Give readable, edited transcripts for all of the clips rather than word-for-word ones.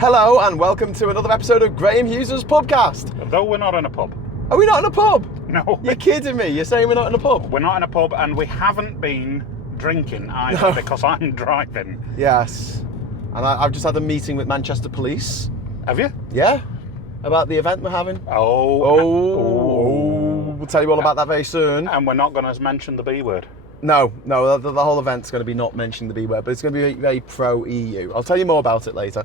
Hello and welcome to another episode of Graham Hughes' PUBCAST. Though we're not in a pub. Are we not in a pub? No. You're kidding me. You're saying we're not in a pub? We're not in a pub and we haven't been drinking either because I'm driving. Yes. And I've just had a meeting with Manchester Police. Have you? Yeah. About the event we're having. We'll tell you all about that very soon. And we're not going to mention the B word. No, the whole event's going to be not mentioning the B word, but it's going to be very pro-EU. I'll tell you more about it later.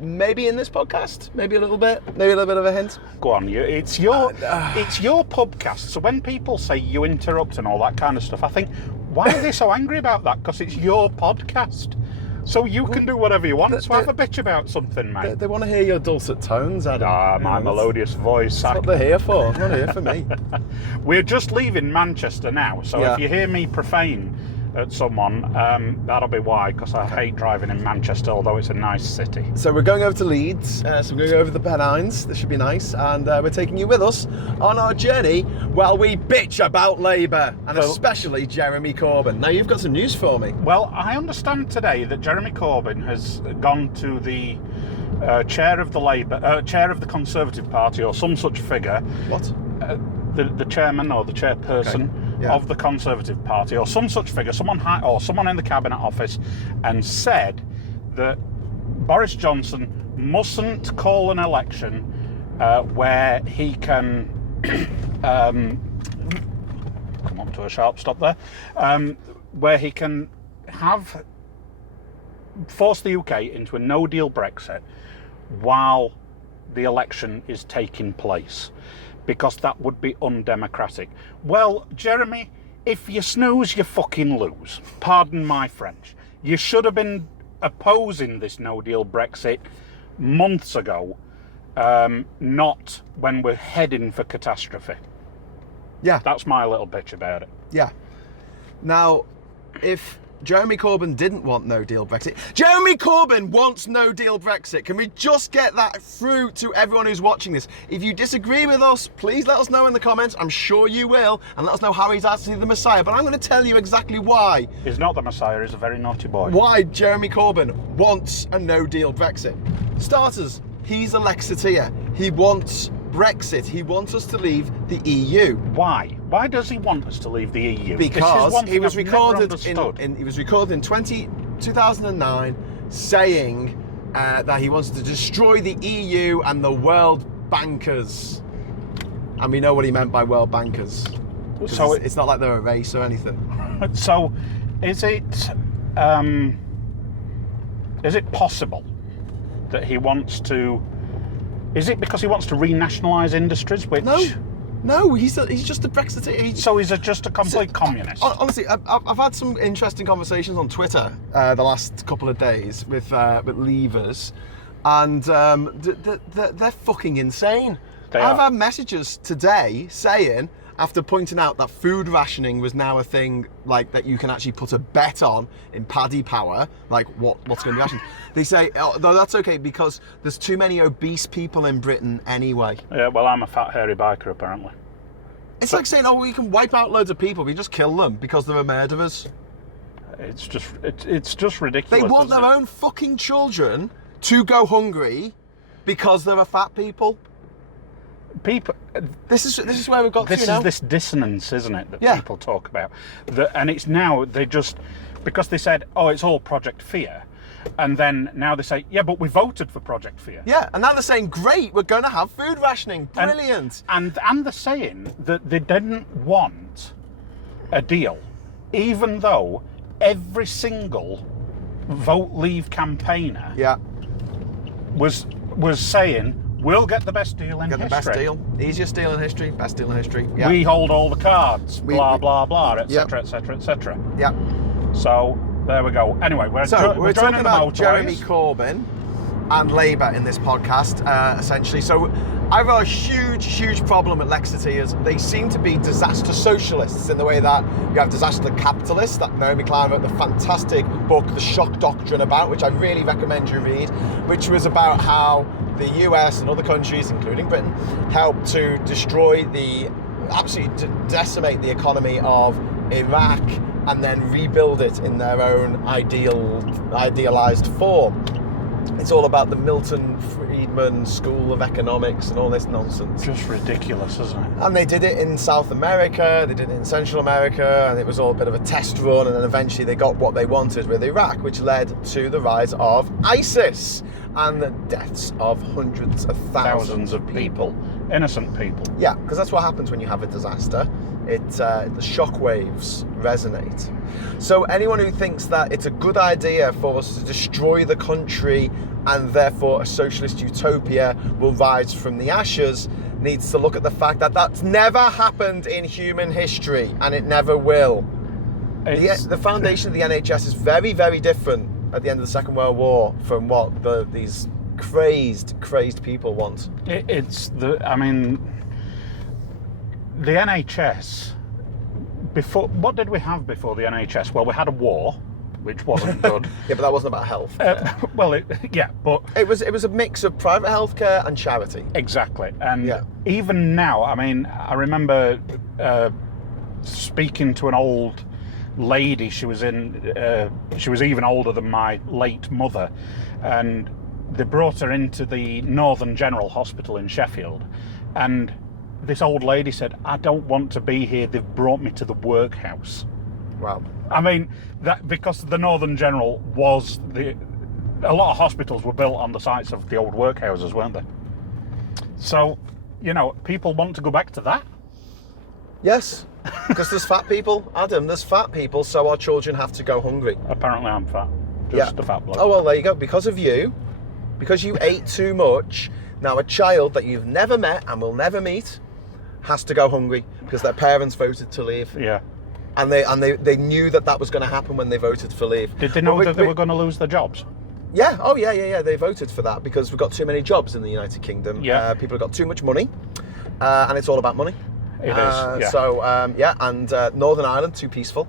Maybe in this podcast, maybe a little bit of a hint. Go on, it's your podcast. So when people say you interrupt and all that kind of stuff, I think, why are they so angry about that? Because it's your podcast. So you can do whatever you want. So have a bitch about something, mate. They want to hear your dulcet tones, Adam. My melodious voice. That's what they're here for. They're not here for me. We're just leaving Manchester now, so if you hear me profane at someone, that'll be why, because I hate driving in Manchester, although it's a nice city. So we're going over to Leeds, so we're going over the Pennines. This should be nice, and we're taking you with us on our journey while we bitch about Labour, and especially Jeremy Corbyn. Now, you've got some news for me. Well, I understand today that Jeremy Corbyn has gone to the chair of the Conservative Party, or some such figure. What? The chairman or the chairperson of the Conservative Party, or some such figure, someone in the Cabinet Office, and said that Boris Johnson mustn't call an election where he can come on to a sharp stop there, where he can force the UK into a no-deal Brexit while the election is taking place, because that would be undemocratic. Well, Jeremy, if you snooze, you fucking lose. Pardon my French. You should have been opposing this no-deal Brexit months ago, not when we're heading for catastrophe. Yeah. That's my little bitch about it. Yeah. Now, if Jeremy Corbyn didn't want no-deal Brexit. Jeremy Corbyn wants no-deal Brexit. Can we just get that through to everyone who's watching this? If you disagree with us, please let us know in the comments. I'm sure you will. And let us know how he's actually the Messiah. But I'm going to tell you exactly why. He's not the Messiah. He's a very naughty boy. Why Jeremy Corbyn wants a no-deal Brexit. Starters, he's a Lexiteer. He wants Brexit. He wants us to leave the EU. Why? Why does he want us to leave the EU? Because he was recorded in 2009 saying that he wants to destroy the EU and the world bankers. And we know what he meant by world bankers. So it's not like they're a race or anything. So is it possible that he wants to... Is it because he wants to renationalise industries? Which... No, he's just a Brexiteer. So he's just a complete communist? Honestly, I've had some interesting conversations on Twitter the last couple of days with Leavers, and they're fucking insane. I've had messages today saying, after pointing out that food rationing was now a thing, like, that you can actually put a bet on in Paddy Power, like what's going to be rationed. They say, oh, no, that's okay because there's too many obese people in Britain anyway. Yeah, well, I'm a fat, hairy biker, apparently. It's like saying, oh, we can wipe out loads of people, we just kill them because they're murderers. It's just ridiculous. They want their own fucking children to go hungry because there are fat people. This is where we've got to now. This dissonance, isn't it, that people talk about? And it's now, because they said, oh, it's all Project Fear. And then now they say, yeah, but we voted for Project Fear. Yeah, and now they're saying, great, we're going to have food rationing. Brilliant. And they're saying that they didn't want a deal, even though every single Vote Leave campaigner was saying, we'll get the best deal in history. Get the best deal. Easiest deal in history, best deal in history. Yeah. We hold all the cards, blah, blah, blah, etc., etc., etc. Yeah. So, there we go. Anyway, we're talking about Jeremy Corbyn and Labour in this podcast, essentially. So I have a huge problem with Lexiteers. They seem to be disaster socialists in the way that you have disaster capitalists, that Naomi Klein wrote the fantastic book, The Shock Doctrine, about, which I really recommend you read, which was about how the US and other countries, including Britain, helped to absolutely decimate the economy of Iraq and then rebuild it in their own idealized form. It's all about the Milton Friedman School of Economics and all this nonsense. Just ridiculous, isn't it? And they did it in South America, they did it in Central America, and it was all a bit of a test run, and then eventually they got what they wanted with Iraq, which led to the rise of ISIS and the deaths of hundreds of thousands of people. Innocent people. Yeah, because that's what happens when you have a disaster. The shockwaves resonate. So anyone who thinks that it's a good idea for us to destroy the country and therefore a socialist utopia will rise from the ashes needs to look at the fact that that's never happened in human history, and it never will. The foundation of the NHS is very, very different at the end of the Second World War from what these crazed people want. The NHS, what did we have before the NHS? Well, we had a war, which wasn't good. Yeah, but that wasn't about health. But it was a mix of private healthcare and charity. Exactly, and even now, I remember speaking to an old lady. She was even older than my late mother, and they brought her into the Northern General Hospital in Sheffield, and this old lady said, "I don't want to be here. They've brought me to the workhouse." Wow. That because the Northern General was a lot of hospitals were built on the sites of the old workhouses, weren't they? So, people want to go back to that. Yes, because there's fat people, Adam. There's fat people, so our children have to go hungry. Apparently, I'm fat. Just a fat bloke. Oh well, there you go. Because of you, because you ate too much. Now a child that you've never met and will never meet has to go hungry because their parents voted to leave. Yeah. And they knew that was going to happen when they voted for leave. Did they know that they were going to lose their jobs? Yeah. Oh yeah. They voted for that because we've got too many jobs in the United Kingdom. Yeah. People have got too much money, and it's all about money. It is. Yeah. So and Northern Ireland too peaceful.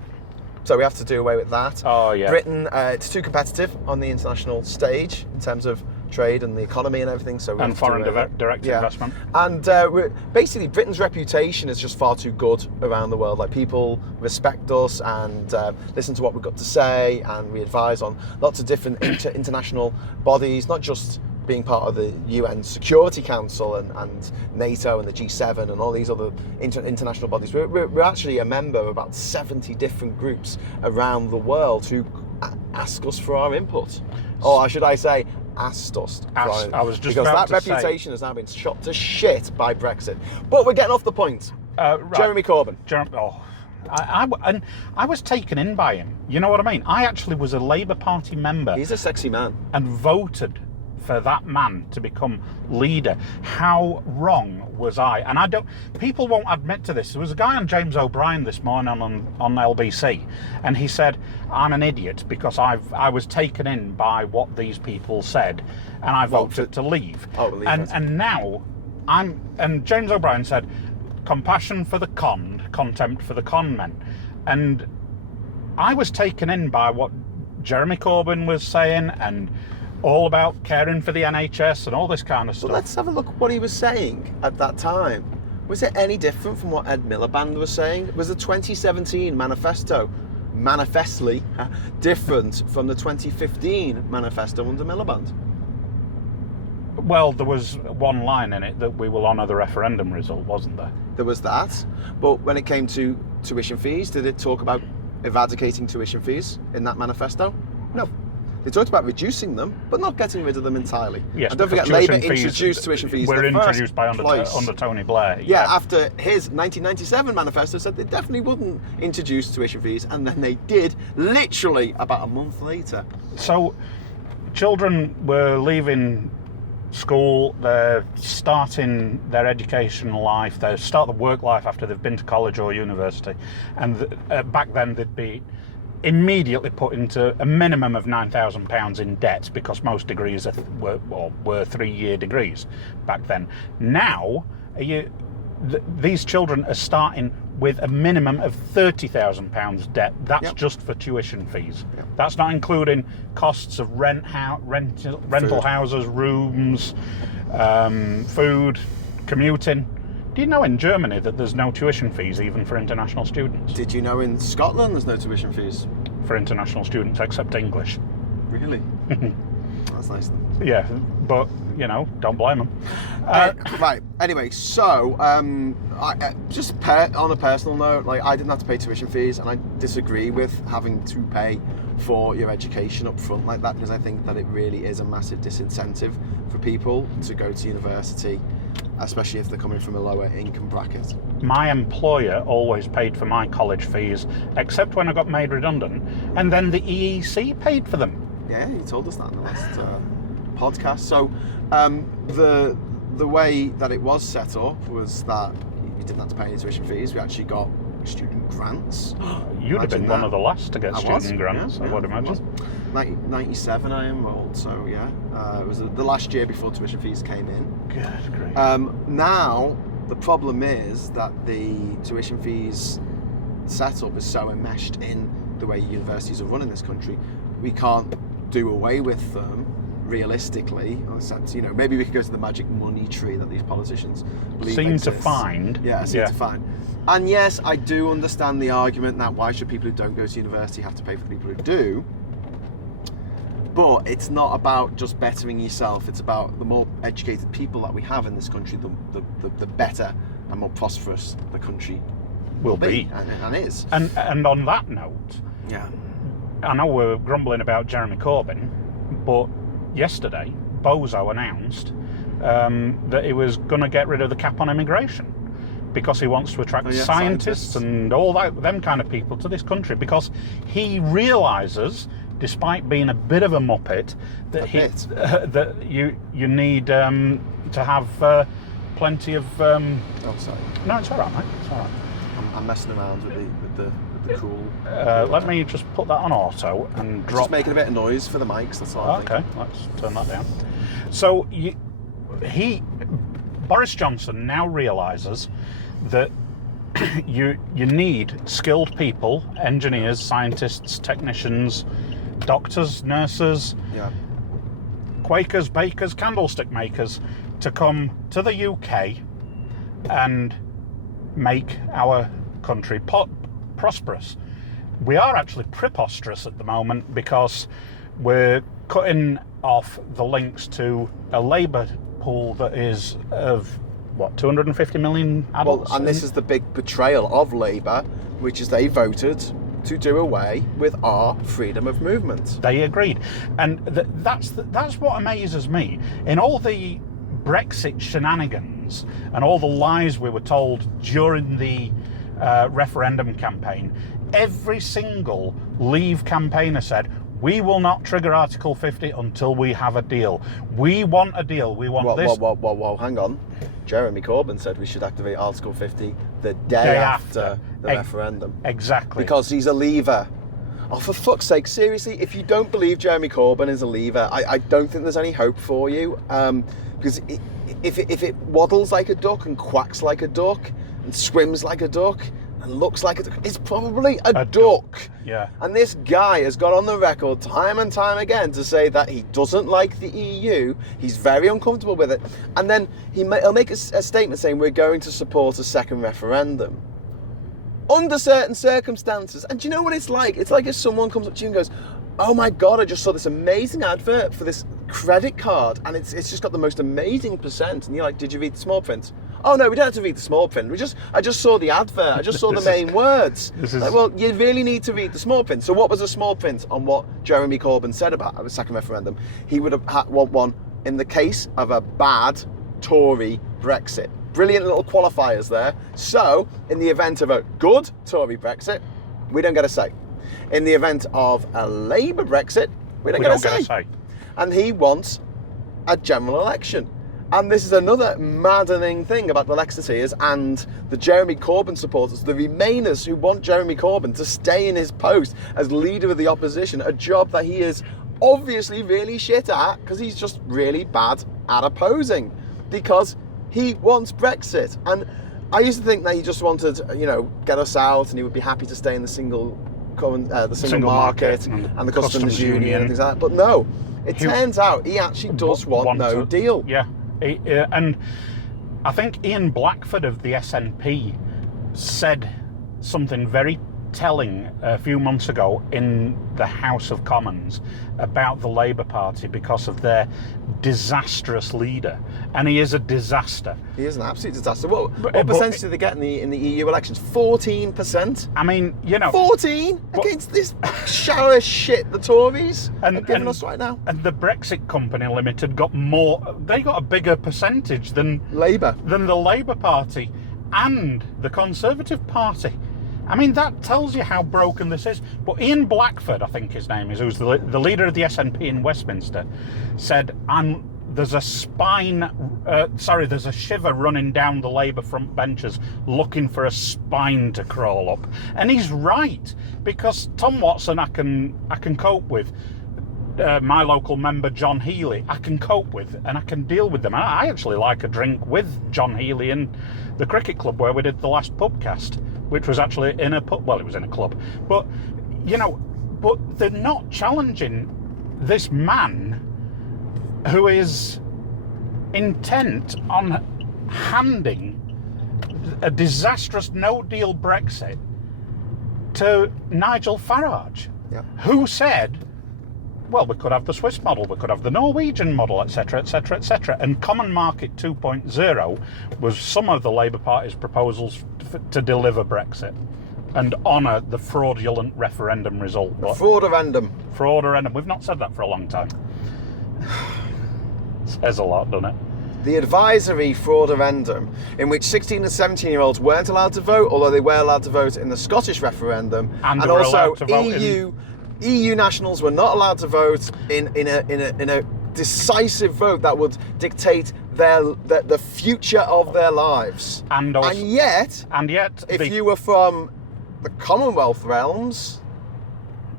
So we have to do away with that. Oh yeah. Britain, it's too competitive on the international stage in terms of trade and the economy and everything. So and foreign direct investment. And basically, Britain's reputation is just far too good around the world. Like people respect us and listen to what we've got to say, and we advise on lots of different international bodies, not just being part of the UN Security Council and NATO and the G7 and all these other international bodies. We're actually a member of about 70 different groups around the world who ask us for our input. Or should I say, asked us. I was just because about that to reputation has now been shot to shit by Brexit. But we're getting off the point. Right. Jeremy Corbyn. I was taken in by him. You know what I mean? I actually was a Labour Party member. He's a sexy man. And voted for that man to become leader. How wrong was I? And people won't admit to this. There was a guy on James O'Brien this morning on LBC, and he said, I'm an idiot because I was taken in by what these people said, and I voted to leave. And now and James O'Brien said, compassion for the conned, contempt for the con men. And I was taken in by what Jeremy Corbyn was saying, and all about caring for the NHS and all this kind of stuff. Well, let's have a look at what he was saying at that time. Was it any different from what Ed Miliband was saying? Was the 2017 manifesto manifestly different from the 2015 manifesto under Miliband? Well, there was one line in it that we will honour the referendum result, wasn't there? There was that. But when it came to tuition fees, did it talk about eradicating tuition fees in that manifesto? No. They talked about reducing them, but not getting rid of them entirely. Yes, and don't forget, Labour introduced tuition fees. Were introduced by under Tony Blair. Yeah, after his 1997 manifesto said they definitely wouldn't introduce tuition fees, and then they did, literally about a month later. So, children were leaving school, they're starting their educational life, they start the work life after they've been to college or university, and back then they'd be immediately put into a minimum of £9,000 in debt because most degrees were 3-year degrees back then. Now, these children are starting with a minimum of £30,000 debt. That's just for tuition fees. Yep. That's not including costs of rental houses, rooms, food, commuting. Do you know in Germany that there's no tuition fees even for international students? Did you know in Scotland there's no tuition fees? For international students except English. Really? That's nice then. Yeah, but, you know, don't blame them. Right. Anyway, so on a personal note, like, I didn't have to pay tuition fees, and I disagree with having to pay for your education up front like that, because I think that it really is a massive disincentive for people to go to university, especially if they're coming from a lower income bracket. My employer always paid for my college fees, except when I got made redundant, and then the EEC paid for them. Yeah, you told us that in the last podcast. So the way that it was set up was that you didn't have to pay any tuition fees. We actually got student grants. You'd have been one of the last to get student grants, I would imagine. 97 I enrolled, so yeah. It was the last year before tuition fees came in. Good grief. Now, the problem is that the tuition fees setup is so enmeshed in the way universities are run in this country, we can't do away with them realistically, in the sense, you know, maybe we could go to the magic money tree that these politicians believe seem exists. to find. To find. And yes, I do understand the argument that why should people who don't go to university have to pay for the people who do? But it's not about just bettering yourself. It's about the more educated people that we have in this country, the better and more prosperous the country will be and is. And on that note, yeah, I know we're grumbling about Jeremy Corbyn, but yesterday Bozo announced that he was going to get rid of the cap on immigration because he wants to attract scientists and all them kind of people to this country, because he realises, despite being a bit of a muppet, that you need to have plenty of. Oh, sorry. No, it's all right, mate. It's all right. I'm messing around with the cool. Let me just put that on auto and drop. Just making a bit of noise for the mics. That's all. Okay, let's turn that down. So Boris Johnson now realises that you need skilled people, engineers, scientists, technicians, doctors, nurses, Quakers, bakers, candlestick makers, to come to the UK and make our country prosperous. We are actually preposterous at the moment, because we're cutting off the links to a Labour pool that is of 250 million adults. Well, and this is the big betrayal of Labour, which is they voted to do away with our freedom of movement. They agreed, and that's what amazes me in all the Brexit shenanigans and all the lies we were told during the referendum campaign. Every single Leave campaigner said, we will not trigger Article 50 until we have a deal. We want a deal. We want this. Whoa, hang on. Jeremy Corbyn said we should activate Article 50 the day after the referendum. Exactly. Because he's a leaver. Oh, for fuck's sake, seriously, if you don't believe Jeremy Corbyn is a leaver, I don't think there's any hope for you. Because if it waddles like a duck and quacks like a duck and swims like a duck and looks like a duck, it's probably a duck. Yeah. And this guy has got on the record time and time again to say that he doesn't like the EU, he's very uncomfortable with it, and then he'll make a statement saying we're going to support a second referendum under certain circumstances. And do you know what it's like? It's like if someone comes up to you and goes, oh my God, I just saw this amazing advert for this credit card and it's just got the most amazing percent. And you're like, did you read the small print? Oh no, we don't have to read the small print. I just saw the advert. I just saw the main words. Like, well, you really need to read the small print. So what was the small print on what Jeremy Corbyn said about a second referendum? He would have want one in the case of a bad Tory Brexit. Brilliant little qualifiers there. So, in the event of a good Tory Brexit, we don't get a say. In the event of a Labour Brexit, we don't get a say. And he wants a general election. And this is another maddening thing about the Lexiteers and the Jeremy Corbyn supporters, the Remainers who want Jeremy Corbyn to stay in his post as leader of the opposition, a job that he is obviously really shit at because he's just really bad at opposing, because he wants Brexit. And I used to think that he just wanted, get us out, and he would be happy to stay in the single market and the customs union and things like that. But no, it turns out he actually does want no deal. Yeah. And I think Ian Blackford of the SNP said something very telling a few months ago in the House of Commons about the Labour Party because of their disastrous leader, and he is a disaster. He is an absolute disaster. What percentage did they get in the EU elections? 14%. I mean, 14 against this shower shit the Tories are giving us right now. And the Brexit Company Limited got more. They got a bigger percentage than Labour, than the Labour Party and the Conservative Party. I mean, that tells you how broken this is. But Ian Blackford, I think his name is, who's the leader of the SNP in Westminster, said, there's a shiver running down the Labour front benches looking for a spine to crawl up. And he's right, because Tom Watson I can cope with. My local member, John Healey, I can cope with, and I can deal with them. And I actually like a drink with John Healey in the cricket club where we did the last pubcast, which was actually in a pub. Well, it was in a club. But, but they're not challenging this man who is intent on handing a disastrous no-deal Brexit to Nigel Farage, who said, well, we could have the Swiss model, we could have the Norwegian model, etc., etc., etc. And Common Market 2.0 was some of the Labour Party's proposals to deliver Brexit and honour the fraudulent referendum result. Fraud-orendum. Fraud-orendum. We've not said that for a long time. Says a lot, doesn't it? The advisory fraud-orendum, in which 16 and 17-year-olds weren't allowed to vote, although they were allowed to vote in the Scottish referendum, and also EU nationals were not allowed to vote in a decisive vote that would dictate the future of their lives. And yet, if you were from the Commonwealth realms,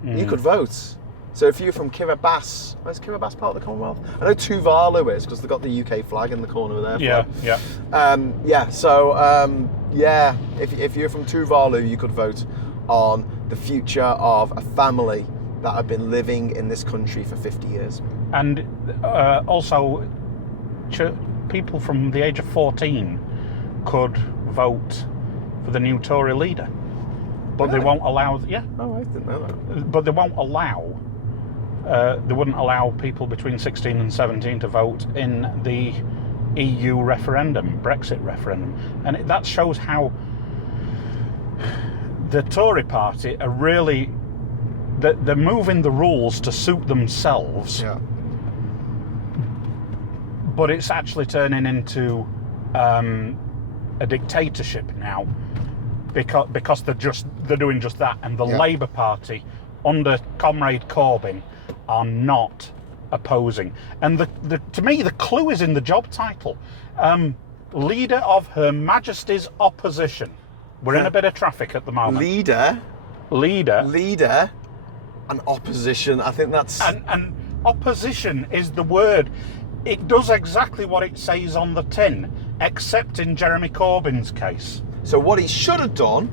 you could vote. So if you're from Kiribati, where's Kiribati part of the Commonwealth? I know Tuvalu is, because they've got the UK flag in the corner of their flag. If you're from Tuvalu, you could vote on the future of a family that have been living in this country for 50 years. And also, people from the age of 14 could vote for the new Tory leader. But they won't allow... Yeah. Oh, I didn't know that. But they won't allow... they wouldn't allow people between 16 and 17 to vote in the EU referendum, Brexit referendum. And that shows how the Tory party are really... They're moving the rules to suit themselves. Yeah. But it's actually turning into a dictatorship now, because they're doing just that. And the Labour Party under Comrade Corbyn are not opposing. And to me, the clue is in the job title. Leader of Her Majesty's Opposition. We're in a bit of traffic at the moment. Leader and opposition. I think that's... And opposition is the word. It does exactly what it says on the tin, except in Jeremy Corbyn's case. So what he should have done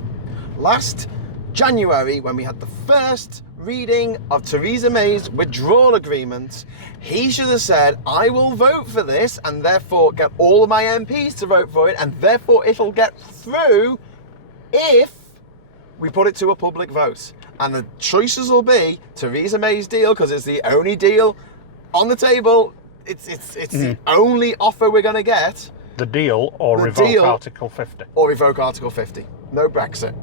last January, when we had the first reading of Theresa May's withdrawal agreement, he should have said, I will vote for this and therefore get all of my MPs to vote for it, and therefore it'll get through if we put it to a public vote. And the choices will be Theresa May's deal, because it's the only deal on the table. It's the only offer we're going to get. The deal, or revoke Article 50. Or revoke Article 50. No Brexit.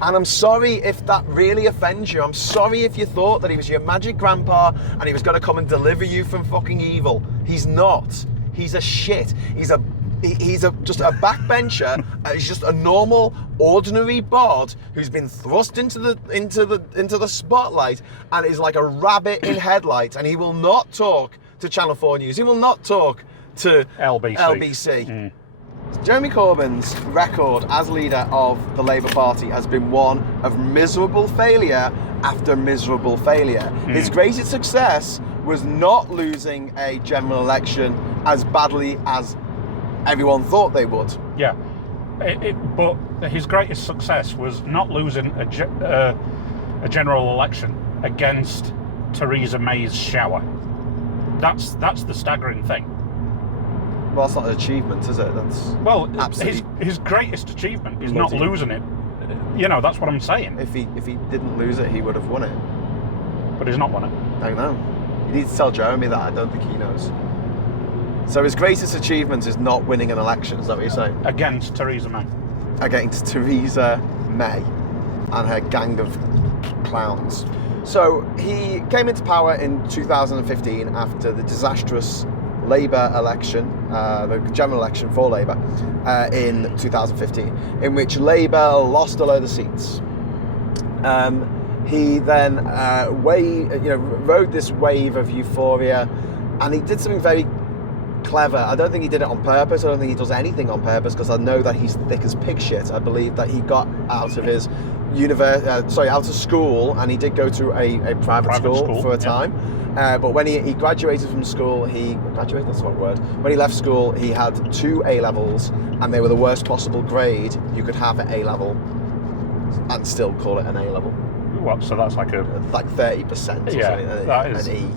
And I'm sorry if that really offends you. I'm sorry if you thought that he was your magic grandpa and he was going to come and deliver you from fucking evil. He's not. He's a shit. He's just a backbencher. He's just a normal, ordinary bod who's been thrust into the spotlight and is like a rabbit in headlights. And he will not talk to Channel 4 News. He will not talk to LBC. Jeremy Corbyn's record as leader of the Labour Party has been one of miserable failure after miserable failure. His greatest success was not losing a general election as badly as everyone thought they would. Yeah, but his greatest success was not losing a general election against Theresa May's shower. That's the staggering thing. Well, that's not an achievement, is it? That's absolutely... his greatest achievement is not losing it That's what I'm saying. If he didn't lose it, he would have won it. But he's not won it. I know. You need to tell Jeremy that. I don't think he knows. So his greatest achievement is not winning an election. Is that what you're saying? Against Theresa May. Against Theresa May and her gang of clowns. So he came into power in 2015 after the disastrous Labour election, the general election for Labour, in 2015, in which Labour lost a load of seats. He then rode this wave of euphoria, and he did something very clever. I don't think he did it on purpose. I don't think he does anything on purpose, because I know that he's thick as pig shit. I believe that he got out of his out of school, and he did go to a private school for a time. But when he graduated from school, that's not a word. When he left school, he had 2 A-levels, and they were the worst possible grade you could have at A-level and still call it an A-level. What? So that's like 30% or something, that is an E.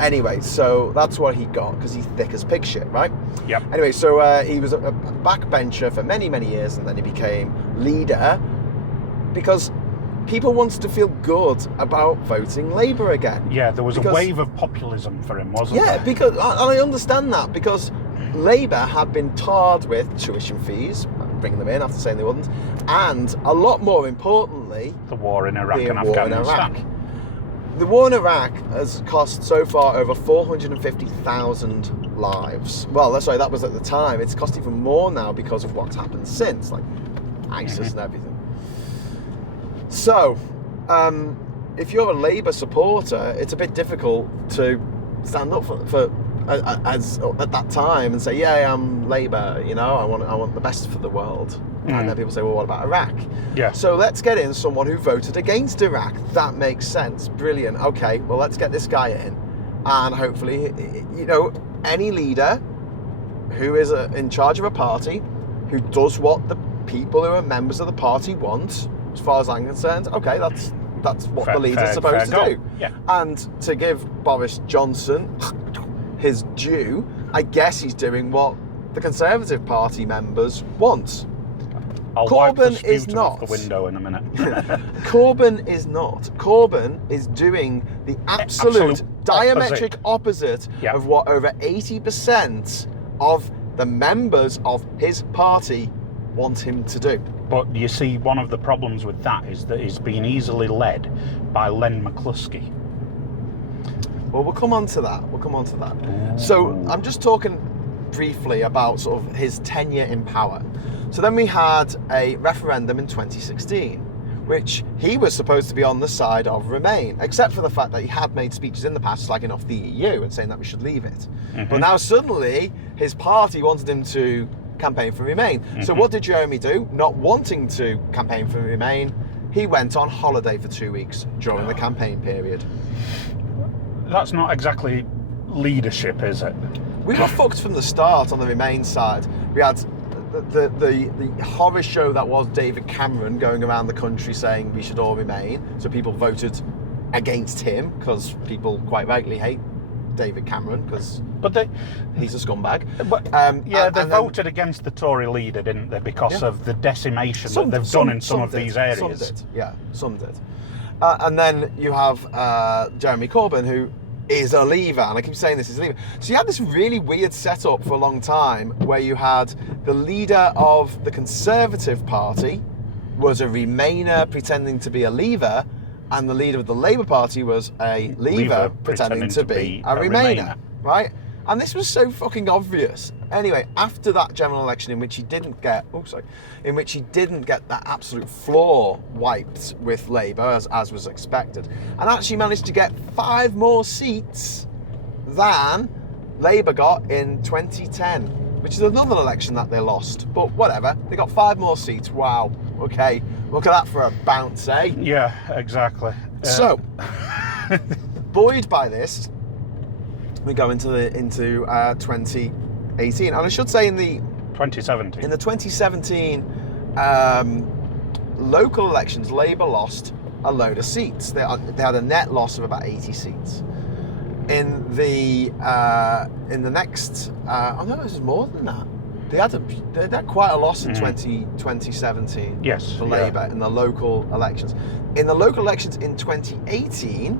Anyway, so that's what he got, because he's thick as pig shit, right? Yep. Anyway, so he was a backbencher for many, many years, and then he became leader because people wanted to feel good about voting Labour again. Yeah, there was a wave of populism for him, wasn't there? Yeah, because, and I understand that, because Labour had been tarred with tuition fees, bringing them in after saying they wouldn't, and a lot more importantly, the war in Iraq and Afghanistan. The war in Iraq has cost so far over 450,000 lives. Well, that's right, that was at the time. It's cost even more now because of what's happened since, like ISIS and everything. So, if you're a Labour supporter, it's a bit difficult to stand up for as at that time and say, yeah, I'm Labour, I want the best for the world. And then people say, well, what about Iraq? Yeah. So let's get in someone who voted against Iraq. That makes sense. Brilliant. Okay, well, let's get this guy in. And hopefully, any leader who is in charge of a party, who does what the people who are members of the party want, as far as I'm concerned, okay, that's what the leader's supposed to do. Yeah. And to give Boris Johnson his due, I guess he's doing what the Conservative Party members want. I'll Corbyn is not. Off the window in a minute. Corbyn is not. Corbyn is doing the absolute diametric opposite of what over 80% of the members of his party want him to do. But you see, one of the problems with that is that he's being easily led by Len McCluskey. Well, we'll come on to that. Ooh. So I'm just talking briefly about sort of his tenure in power. So then we had a referendum in 2016, which he was supposed to be on the side of Remain, except for the fact that he had made speeches in the past slagging off the EU and saying that we should leave it. Mm-hmm. But now suddenly his party wanted him to campaign for Remain. Mm-hmm. So what did Jeremy do? Not wanting to campaign for Remain, he went on holiday for 2 weeks during the campaign period. That's not exactly leadership, is it? We were fucked from the start on the Remain side. We had the horror show that was David Cameron going around the country saying we should all remain. So people voted against him because people quite rightly hate David Cameron because he's a scumbag. But, they voted against the Tory leader, didn't they? Because of the decimation that they've done in some of these areas. Some did, yeah, some did. And then you have Jeremy Corbyn, who is a leaver, and I keep saying this, is a leaver. So you had this really weird setup for a long time where you had the leader of the Conservative Party was a Remainer pretending to be a leaver, and the leader of the Labour Party was a leaver pretending to be a Remainer, right? And this was so fucking obvious. Anyway, after that general election in which he didn't get that absolute floor wiped with Labour as was expected, and actually managed to get 5 more seats than Labour got in 2010, which is another election that they lost. But whatever, they got 5 more seats. Wow. Okay, look at that for a bounce, eh? Yeah, exactly. So, buoyed by this, we go into 2018, and I should say in the 2017 local elections, Labour lost a load of seats. They had a net loss of about 80 seats. In the next, no, it was more than that. They had quite a loss in 2017 Yes, for Labour in the local elections. In the local elections in 2018,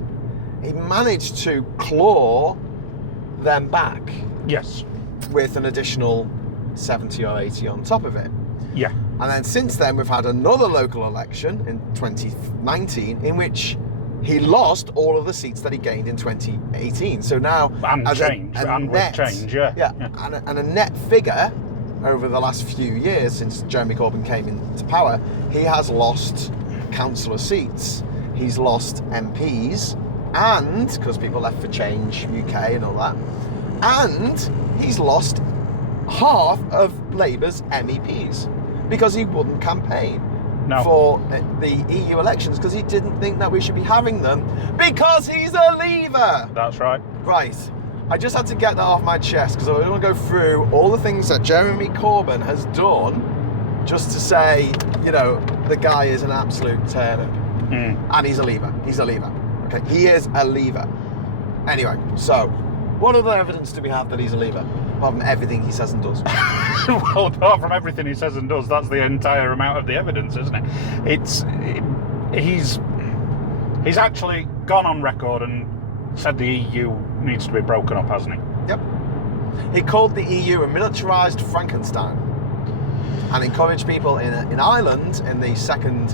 he managed to claw them back. Yes. With an additional 70 or 80 on top of it. Yeah. And then since then, we've had another local election in 2019 in which he lost all of the seats that he gained in 2018. So now, And as change, and with change, yeah. Yeah. And a net figure over the last few years since Jeremy Corbyn came into power, he has lost councillor seats, he's lost MPs, and, because people left for Change UK and all that, and he's lost half of Labour's MEPs because he wouldn't campaign for the EU elections because he didn't think that we should be having them because he's a Leaver. That's right. Right. I just had to get that off my chest because I want to go through all the things that Jeremy Corbyn has done just to say, you know, the guy is an absolute turnip. And he's a Leaver. He's a Leaver. Okay, he is a Leaver. Anyway, so what other evidence do we have that he's a Leaver? Apart from everything he says and does. Well, apart from everything he says and does, that's the entire amount of the evidence, isn't it? He's actually gone on record and said the EU needs to be broken up, hasn't he? Yep. He called the EU a militarised Frankenstein and encouraged people in Ireland in the second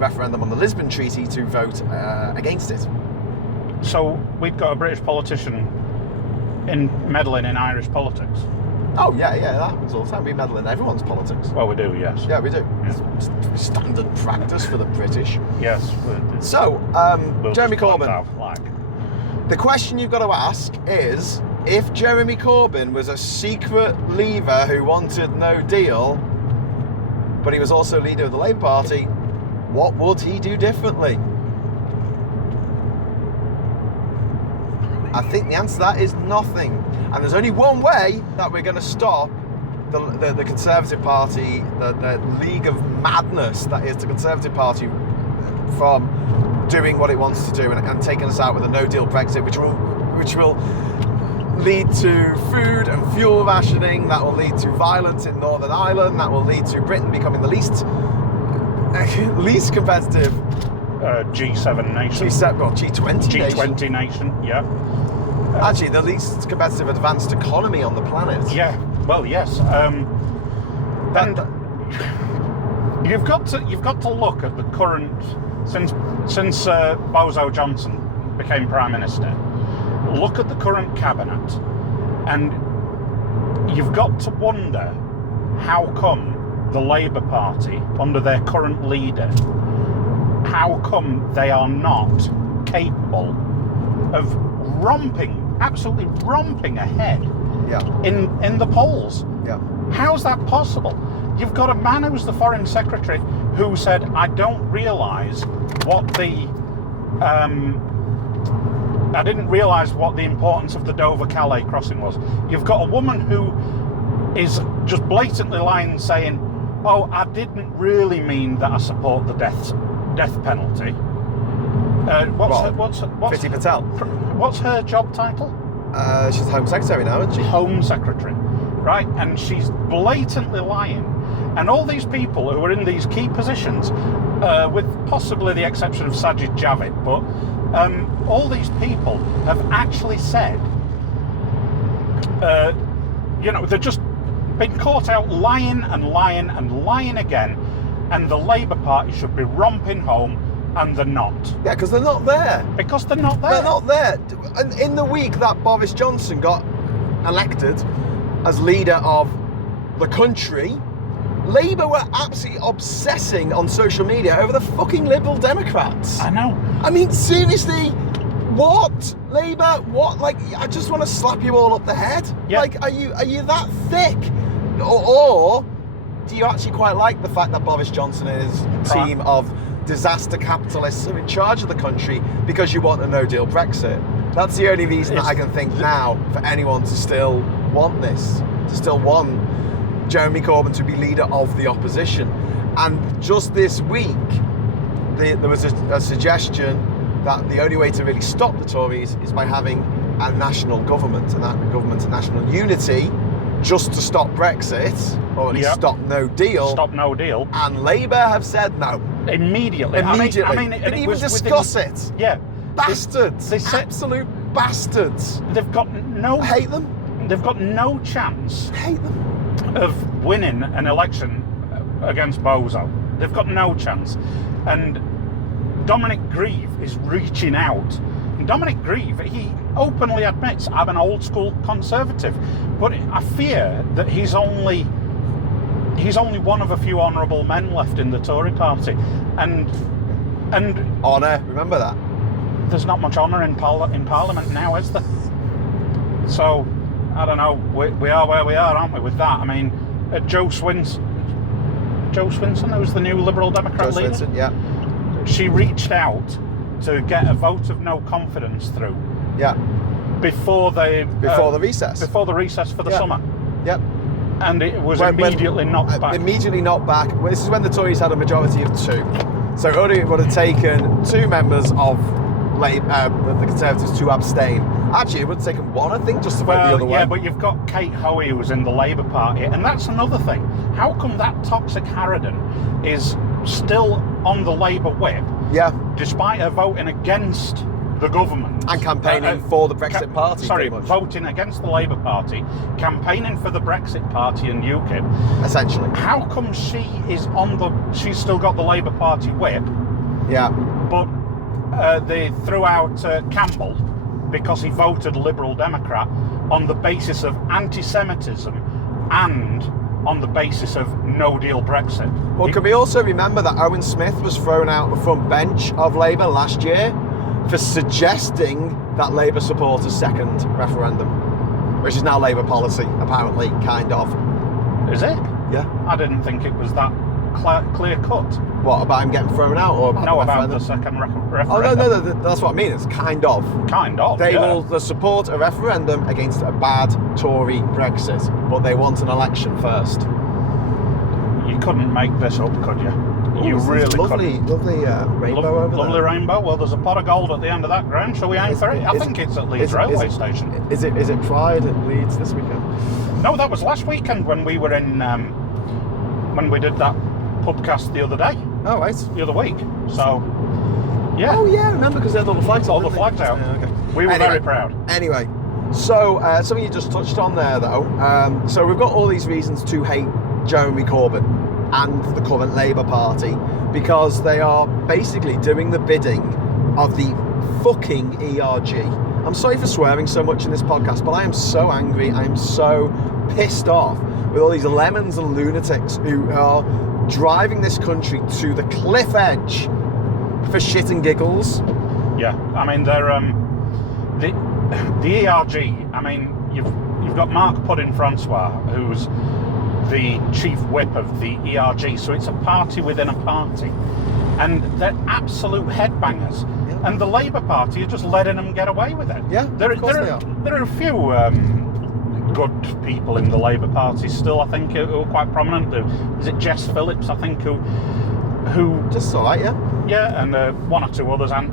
referendum on the Lisbon Treaty to vote against it. So we've got a British politician meddling in Irish politics. Oh yeah, that happens all the time. We meddle in everyone's politics. Well, we do, yes. Yeah, we do. Yeah. It's standard practice for the British. Yes. So, We'll Jeremy just plant Corbyn. our flag. The question you've got to ask is, if Jeremy Corbyn was a secret Leaver who wanted no deal, but he was also leader of the Labour Party, what would he do differently? I think the answer to that is nothing. And there's only one way that we're going to stop the Conservative Party, the league of madness that is the Conservative Party, from doing what it wants to do and taking us out with a no-deal Brexit, which will lead to food and fuel rationing, that will lead to violence in Northern Ireland, that will lead to Britain becoming the least competitive G7 nation. G20 nation, yeah. Actually, the least competitive advanced economy on the planet. Yeah, well, yes. Then you've got to look at the current, since Bozo Johnson became Prime Minister, look at the current cabinet, and you've got to wonder how come the Labour Party, under their current leader, how come they are not capable of absolutely romping ahead in the polls. Yeah. How's that possible? You've got a man who's the Foreign Secretary who said, I didn't realise what the importance of the Dover-Calais crossing was. You've got a woman who is just blatantly lying, saying, oh, I didn't really mean that I support the death penalty. What's Priti Patel. What's her job title? She's Home Secretary now, isn't she? Home Secretary, right? And she's blatantly lying. And all these people who are in these key positions, with possibly the exception of Sajid Javid, but all these people have actually said, they've just been caught out lying and lying and lying again, and the Labour Party should be romping home. And they're not. Yeah, because they're not there. Because they're not there. They're not there. And in the week that Boris Johnson got elected as leader of the country, Labour were absolutely obsessing on social media over the fucking Liberal Democrats. I know. I mean, seriously, what? Labour? What? Like, I just want to slap you all up the head. Yeah. Like, are you that thick? Or do you actually quite like the fact that Boris Johnson and his team of disaster capitalists are in charge of the country because you want a no-deal Brexit? That's the only reason that I can think now for anyone to still want this, to still want Jeremy Corbyn to be leader of the opposition. And just this week, there was a suggestion that the only way to really stop the Tories is by having a national government, and that government of national unity just to stop Brexit, or at least stop no deal. Stop no deal. And Labour have said no. Immediately. Immediately. I mean, didn't even discuss it. Yeah. Bastards. Absolute bastards. They've got no... I hate them. They've got no chance I hate them. of winning an election against Bozo. They've got no chance. And Dominic Grieve is reaching out. And Dominic Grieve, he openly admits, I'm an old school conservative. But I fear that he's only one of a few honourable men left in the Tory party. And honour, remember that. There's not much honour in Parliament now, is there? So, I don't know, we are where we are, aren't we, with that? I mean, Joe Swinson, who's the new Liberal Democrat leader? Swinson, yeah. She reached out to get a vote of no confidence through. Yeah. Before the recess. Before the recess for the summer. Yep. And it was immediately knocked back. Immediately knocked back. Well, this is when the Tories had a majority of 2. So it only would have taken 2 members of the Conservatives to abstain. Actually, it would have taken 1, I think, just to vote the other way. Yeah, but you've got Kate Hoey, who's in the Labour Party, and that's another thing. How come that toxic harridan is still on the Labour whip, despite her voting against the government? And campaigning for the Brexit party. Voting against the Labour Party, campaigning for the Brexit party and UKIP. Essentially. How come she's still got the Labour Party whip? Yeah. But they threw out Campbell because he voted Liberal Democrat on the basis of anti-Semitism and on the basis of no-deal Brexit. Well, can we also remember that Owen Smith was thrown out the front bench of Labour last year for suggesting that Labour support a second referendum, which is now Labour policy, apparently, kind of. Is it? Yeah. I didn't think it was that clear cut. What, about him getting thrown out? Or about the second referendum? Oh, no, that's what I mean. It's kind of. Kind of, They will support a referendum against a bad Tory Brexit, but they want an election first. You couldn't make this up, could you? You really couldn't. Lovely rainbow over there. Lovely rainbow. Well, there's a pot of gold at the end of that ground. Shall we aim for it? I think it's at Leeds railway station. Is it Pride at Leeds this weekend? No, that was last weekend when we were in... when we did that PUBCAST the other day. Oh, right. The other week. So, yeah. Oh, yeah, I remember, because they had all the flags out. All the flags out. Yeah, okay. We were very proud. Anyway, so something you just touched on there, though. So we've got all these reasons to hate Jeremy Corbyn and the current Labour Party, because they are basically doing the bidding of the fucking ERG. I'm sorry for swearing so much in this podcast, but I am so angry. I am so pissed off with all these lemons and lunatics who are driving this country to the cliff edge for shit and giggles. Yeah, I mean, they're the ERG. I mean, you've got Mark Puddin-Francois, who's the chief whip of the ERG, so it's a party within a party, and they're absolute headbangers. Yeah. And the Labour Party are just letting them get away with it. Yeah, there are a few good people in the Labour Party still, I think, who are quite prominent. Is it Jess Phillips, I think, who just all right, yeah. Yeah, and 1 or 2 others, and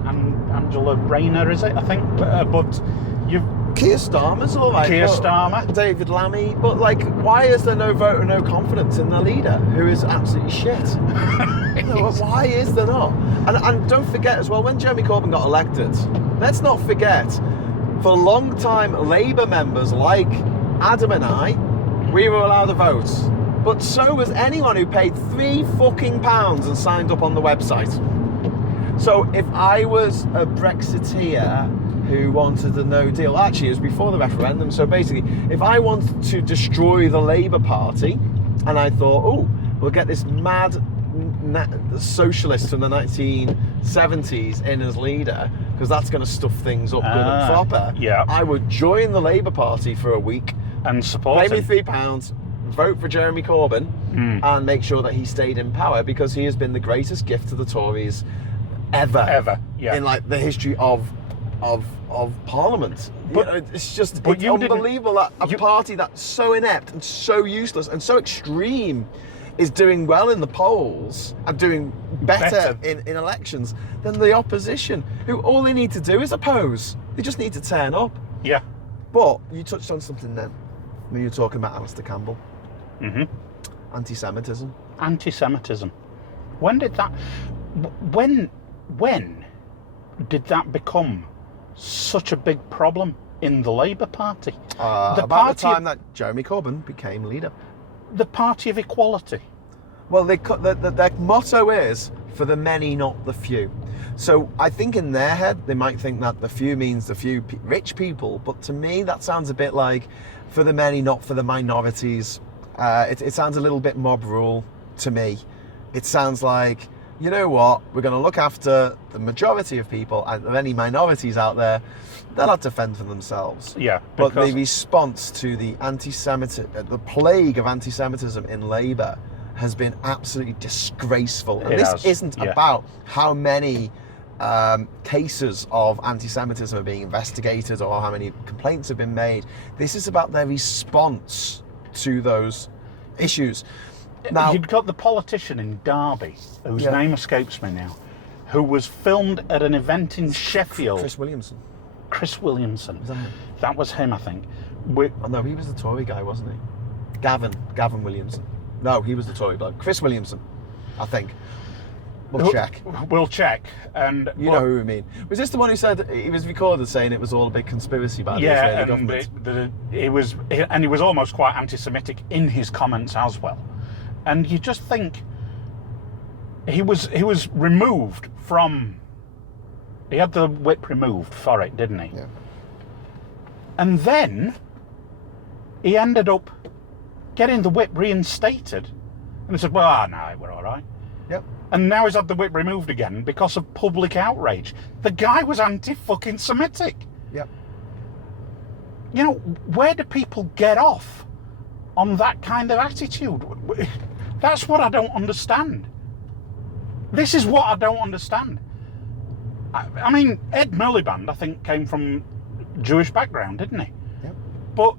Angela Rayner, is it, I think, but you've... Keir Starmer's all right. Keir Starmer. David Lammy. But, like, why is there no vote or no confidence in the leader, who is absolutely shit? Why is there not? And don't forget as well, when Jeremy Corbyn got elected, let's not forget, for a long time, Labour members like Adam and I, we were allowed to vote. But so was anyone who paid £3 fucking and signed up on the website. So if I was a Brexiteer who wanted a no deal, actually it was before the referendum, so basically if I wanted to destroy the Labour Party and I thought, oh, we'll get this mad socialist from the 1970s in as leader, because that's going to stuff things up good and proper, I would join the Labour Party for a week and support him. Pay me £3, vote for Jeremy Corbyn and make sure that he stayed in power, because he has been the greatest gift to the Tories ever in like the history of Parliament. But it's just unbelievable that a party that's so inept and so useless and so extreme is doing well in the polls and doing better. In elections than the opposition, who all they need to do is oppose. They just need to turn up. Yeah. But you touched on something then. when you're talking about Alistair Campbell. Mm-hmm. Anti-Semitism. Anti-Semitism. When did that... When did that become such a big problem in the Labour Party? About the time that Jeremy Corbyn became leader. The party of equality. Well, their motto is, for the many, not the few. So I think in their head, they might think that the few means the few rich people, but to me, that sounds a bit like, for the many, not for the minorities. It sounds a little bit mob rule to me. It sounds like, you know what, we're going to look after the majority of people, and if any minorities out there, they'll have to fend for themselves. Yeah. But the response to the the plague of anti-Semitism in Labour has been absolutely disgraceful. And this isn't about how many cases of anti-Semitism are being investigated or how many complaints have been made. This is about their response to those issues. Now, you've got the politician in Derby, whose name escapes me now, who was filmed at an event in Sheffield. Chris Williamson. Chris Williamson. Was that him? That was him, I think. Oh, no, he was the Tory guy, wasn't he? Gavin Williamson. No, he was the Tory bloke. Chris Williamson, I think. We'll check. We'll check. And you know who we mean. Was this the one who said he was recorded saying it was all a big conspiracy by the Israeli government? He was almost quite anti-Semitic in his comments as well. And you just think he was removed from. He had the whip removed for it, didn't he? Yeah. And then he ended up getting the whip reinstated, and they said, "Well, no, we're all right." Yep. And now he's had the whip removed again because of public outrage. The guy was anti-fucking Semitic. Yep. You know, where do people get off on that kind of attitude? That's what I don't understand. This is what I don't understand. I mean, Ed Miliband, I think, came from Jewish background, didn't he? Yep. But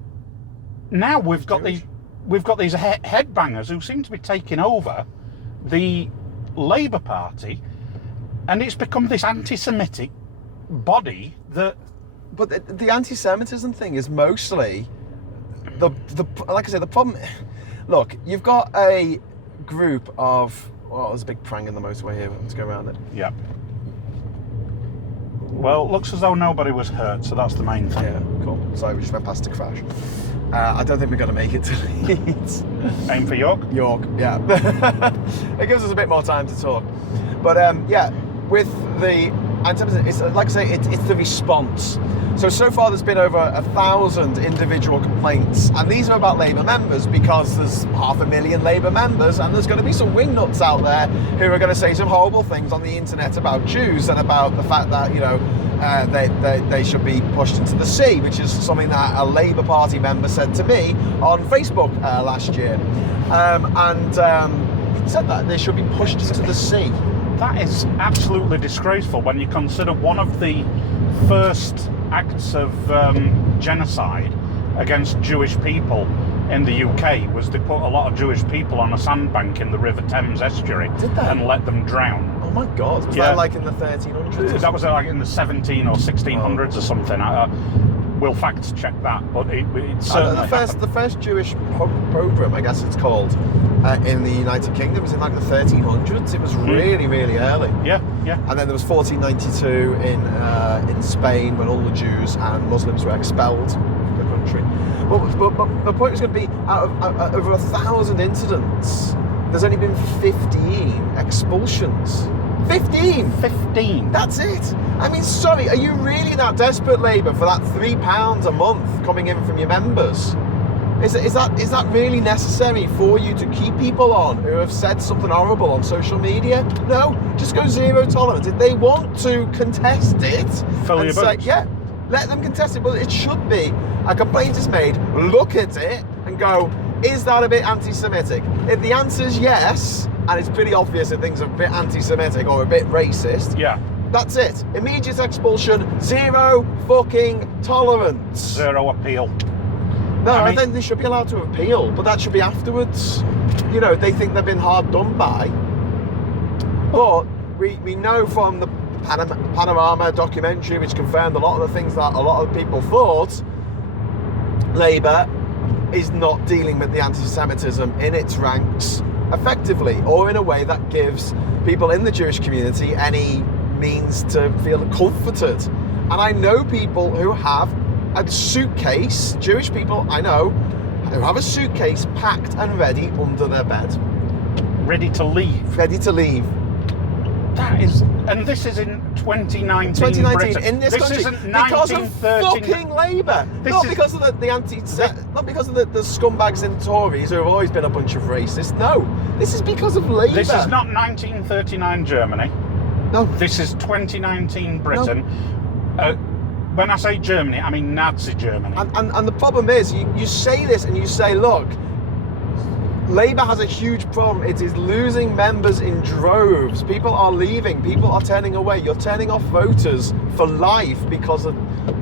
now we've got these headbangers who seem to be taking over the Labour Party, and it's become this anti-Semitic body that. But the anti-Semitism thing is mostly the like I said, the problem. Look, you've got a group of. Well, there's a big prang in the motorway here. Let's go around it. Yeah. Well, it looks as though nobody was hurt, so that's the main thing. Yeah, cool. Sorry, we just went past a crash. I don't think we're going to make it to Leeds. Aim for York? York, yeah. It gives us a bit more time to talk. But yeah, with the anti-Semitism, it's like I say, it's the response. So far there's been over 1,000 individual complaints, and these are about Labour members because there's 500,000 Labour members, and there's going to be some wingnuts out there who are going to say some horrible things on the internet about Jews and about the fact that, you know, they should be pushed into the sea, which is something that a Labour Party member said to me on Facebook last year. He said that they should be pushed into the sea. That is absolutely disgraceful when you consider one of the first acts of genocide against Jewish people in the UK was they put a lot of Jewish people on a sandbank in the River Thames estuary and let them drown. Oh my God, was that like in the 1300s? That was like in the 17 or 1600s or something. We'll fact check that, but it certainly the first Jewish pogrom, I guess it's called, in the United Kingdom was in like the 1300s. It was really, really early. Yeah. And then there was 1492 in Spain when all the Jews and Muslims were expelled from the country. But the point was going to be, out of over 1,000 incidents, there's only been 15 expulsions. 15! That's it! I mean, sorry, are you really that desperate, Labour, for that £3 a month coming in from your members? Is that really necessary for you to keep people on who have said something horrible on social media? No, just go zero tolerance. If they want to contest it, fill your boots. Yeah, let them contest it. But it should be a complaint is made, look at it and go, is that a bit anti-Semitic? If the answer is yes, and it's pretty obvious that things are a bit anti-Semitic or a bit racist, that's it. Immediate expulsion, zero fucking tolerance. Zero appeal. No, I think they should be allowed to appeal, but that should be afterwards. You know, they think they've been hard done by. But we know from the Panorama documentary, which confirmed a lot of the things that a lot of people thought, Labour is not dealing with the anti-Semitism in its ranks effectively, or in a way that gives people in the Jewish community any means to feel comforted. And I know people who have a suitcase, Jewish people I know, who have a suitcase packed and ready under their bed. Ready to leave. Ready to leave. That is, and this is in 2019. 2019 Britain. in this country isn't because of 1913. fucking Labour. Not because of not because of the scumbags and Tories who have always been a bunch of racists. No, this is because of Labour. This is not 1939 Germany. No. This is 2019 Britain. No. When I say Germany, I mean Nazi Germany. And the problem is, you say this and you say, look, Labour has a huge problem. It is losing members in droves. People are leaving. People are turning away. You're turning off voters for life because of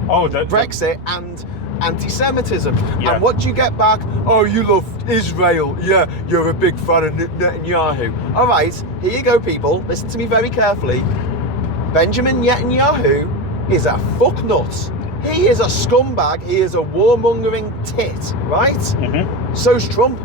Brexit and anti-Semitism. Yeah. And what do you get back? Oh, you love Israel. Yeah, you're a big fan of Netanyahu. All right, here you go, people. Listen to me very carefully. Benjamin Netanyahu is a fucknut. He is a scumbag. He is a warmongering tit, right? Mm-hmm. So's Trump.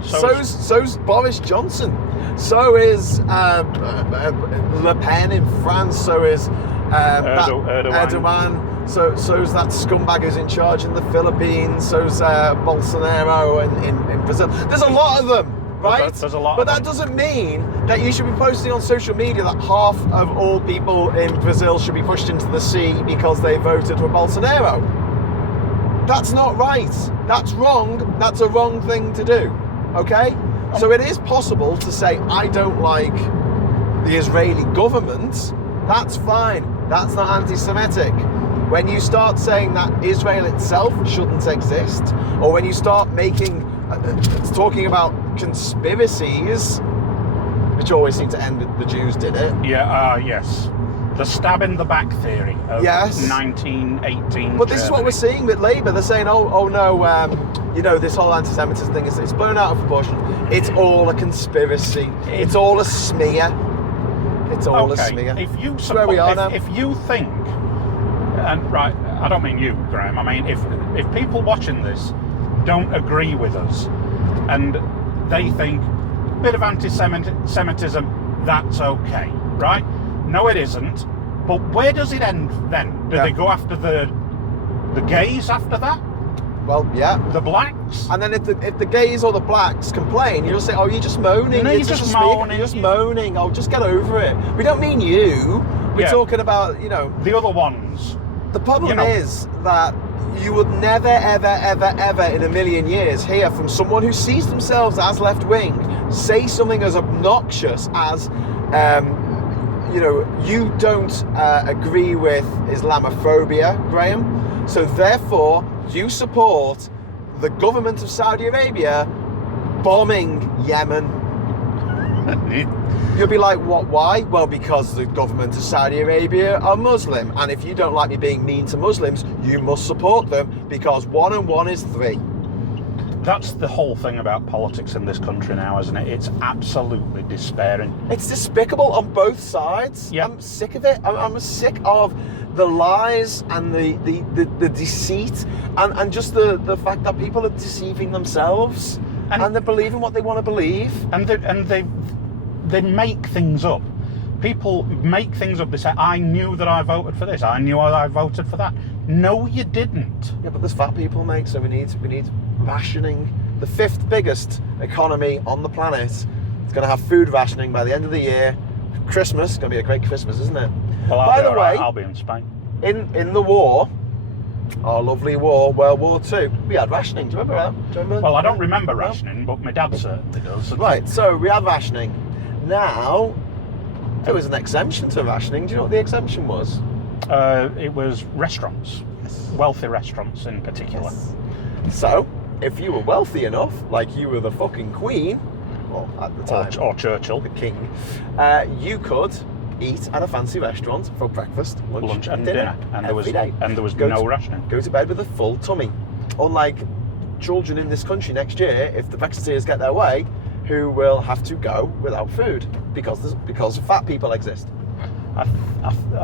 So's Boris Johnson. So is Le Pen in France. So is Erdogan. So's that scumbag who's in charge in the Philippines. So's Bolsonaro in Brazil. There's a lot of them, right? There's a lot. But that doesn't mean that you should be posting on social media that half of all people in Brazil should be pushed into the sea because they voted for Bolsonaro. That's not right. That's wrong. That's a wrong thing to do. Okay? So it is possible to say, I don't like the Israeli government. That's fine. That's not anti-Semitic. When you start saying that Israel itself shouldn't exist, or when you start talking about conspiracies, which always seem to end with the Jews did it. Yeah, yes. The stab in the back theory of 1918 But this is what we're seeing with Labour. They're saying, oh no, this whole anti-Semitism thing it's blown out of proportion. It's all a conspiracy. It's all a smear. It's all a smear. If you That's where we are now. If you think, and right, I don't mean you, Graham. I mean if people watching this don't agree with us, and they think a bit of anti-Semitism, that's okay, right? No, it isn't. But where does it end then? Do they go after the gays after that? Well, yeah. The blacks? And then if the gays or the blacks complain, you'll say, oh, you're just moaning. No, you're just moaning. You're just moaning. Oh, just get over it. We don't mean you. We're talking about, the other ones. The problem is that you would never, ever, ever, ever in a million years hear from someone who sees themselves as left-wing say something as obnoxious as, you don't agree with Islamophobia, Graham, so therefore you support the government of Saudi Arabia bombing Yemen. You'll be like, what, why? Well, because the government of Saudi Arabia are Muslim, and if you don't like me being mean to Muslims, you must support them, because 1 and 1 is 3. That's the whole thing about politics in this country now, isn't it? It's absolutely despairing. It's despicable on both sides. Yep. I'm sick of it. I'm sick of the lies and the deceit and just the fact that people are deceiving themselves and they're believing what they want to believe. And they make things up. People make things up. They say, I knew that I voted for this. I knew I voted for that. No, you didn't. Yeah, but there's fat people, mate, so we need rationing. The 5th biggest economy on the planet. It's going to have food rationing by the end of the year. Christmas, going to be a great Christmas, isn't it? Well, by the way, I'll be in Spain. In the war, our lovely war, World War II, we had rationing. Do you remember that? Well, I don't remember rationing, but my dad certainly does. Right, so we had rationing. Now, there was an exemption to rationing. Do you know what the exemption was? It was restaurants. Yes. Wealthy restaurants in particular. Yes. So, if you were wealthy enough, like you were the fucking Queen, or at the time, or Churchill, the King, you could eat at a fancy restaurant for breakfast, lunch and dinner. And there was no rationing. Go to bed with a full tummy. Unlike children in this country next year, if the Brexiteers get their way, who will have to go without food because fat people exist. I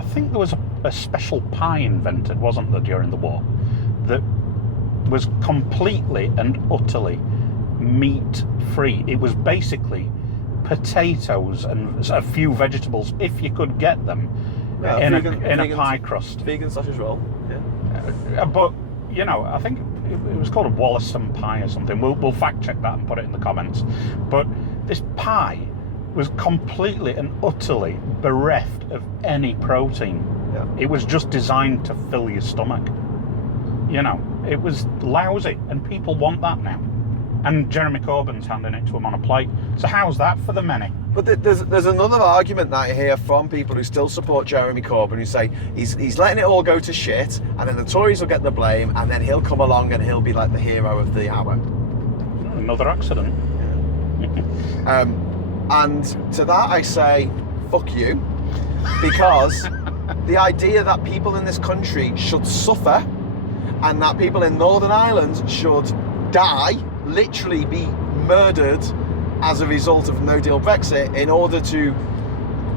think there was a special pie invented, wasn't there, during the war, that was completely and utterly meat-free. It was basically potatoes and a few vegetables, if you could get them, in a pie crust. Vegan sausage roll, yeah. But, you know, I think it was called a Wollaston pie or something. We'll fact check that and put it in the comments. But this pie was completely and utterly bereft of any protein. Yeah. It was just designed to fill your stomach. You know, it was lousy, and people want that now. And Jeremy Corbyn's handing it to them on a plate. So how's that for the many? But there's another argument that I hear from people who still support Jeremy Corbyn, who say he's letting it all go to shit, and then the Tories will get the blame, and then he'll come along and he'll be like the hero of the hour. Another accident. And to that I say, fuck you, because the idea that people in this country should suffer, and that people in Northern Ireland should die, literally be murdered as a result of no deal Brexit in order to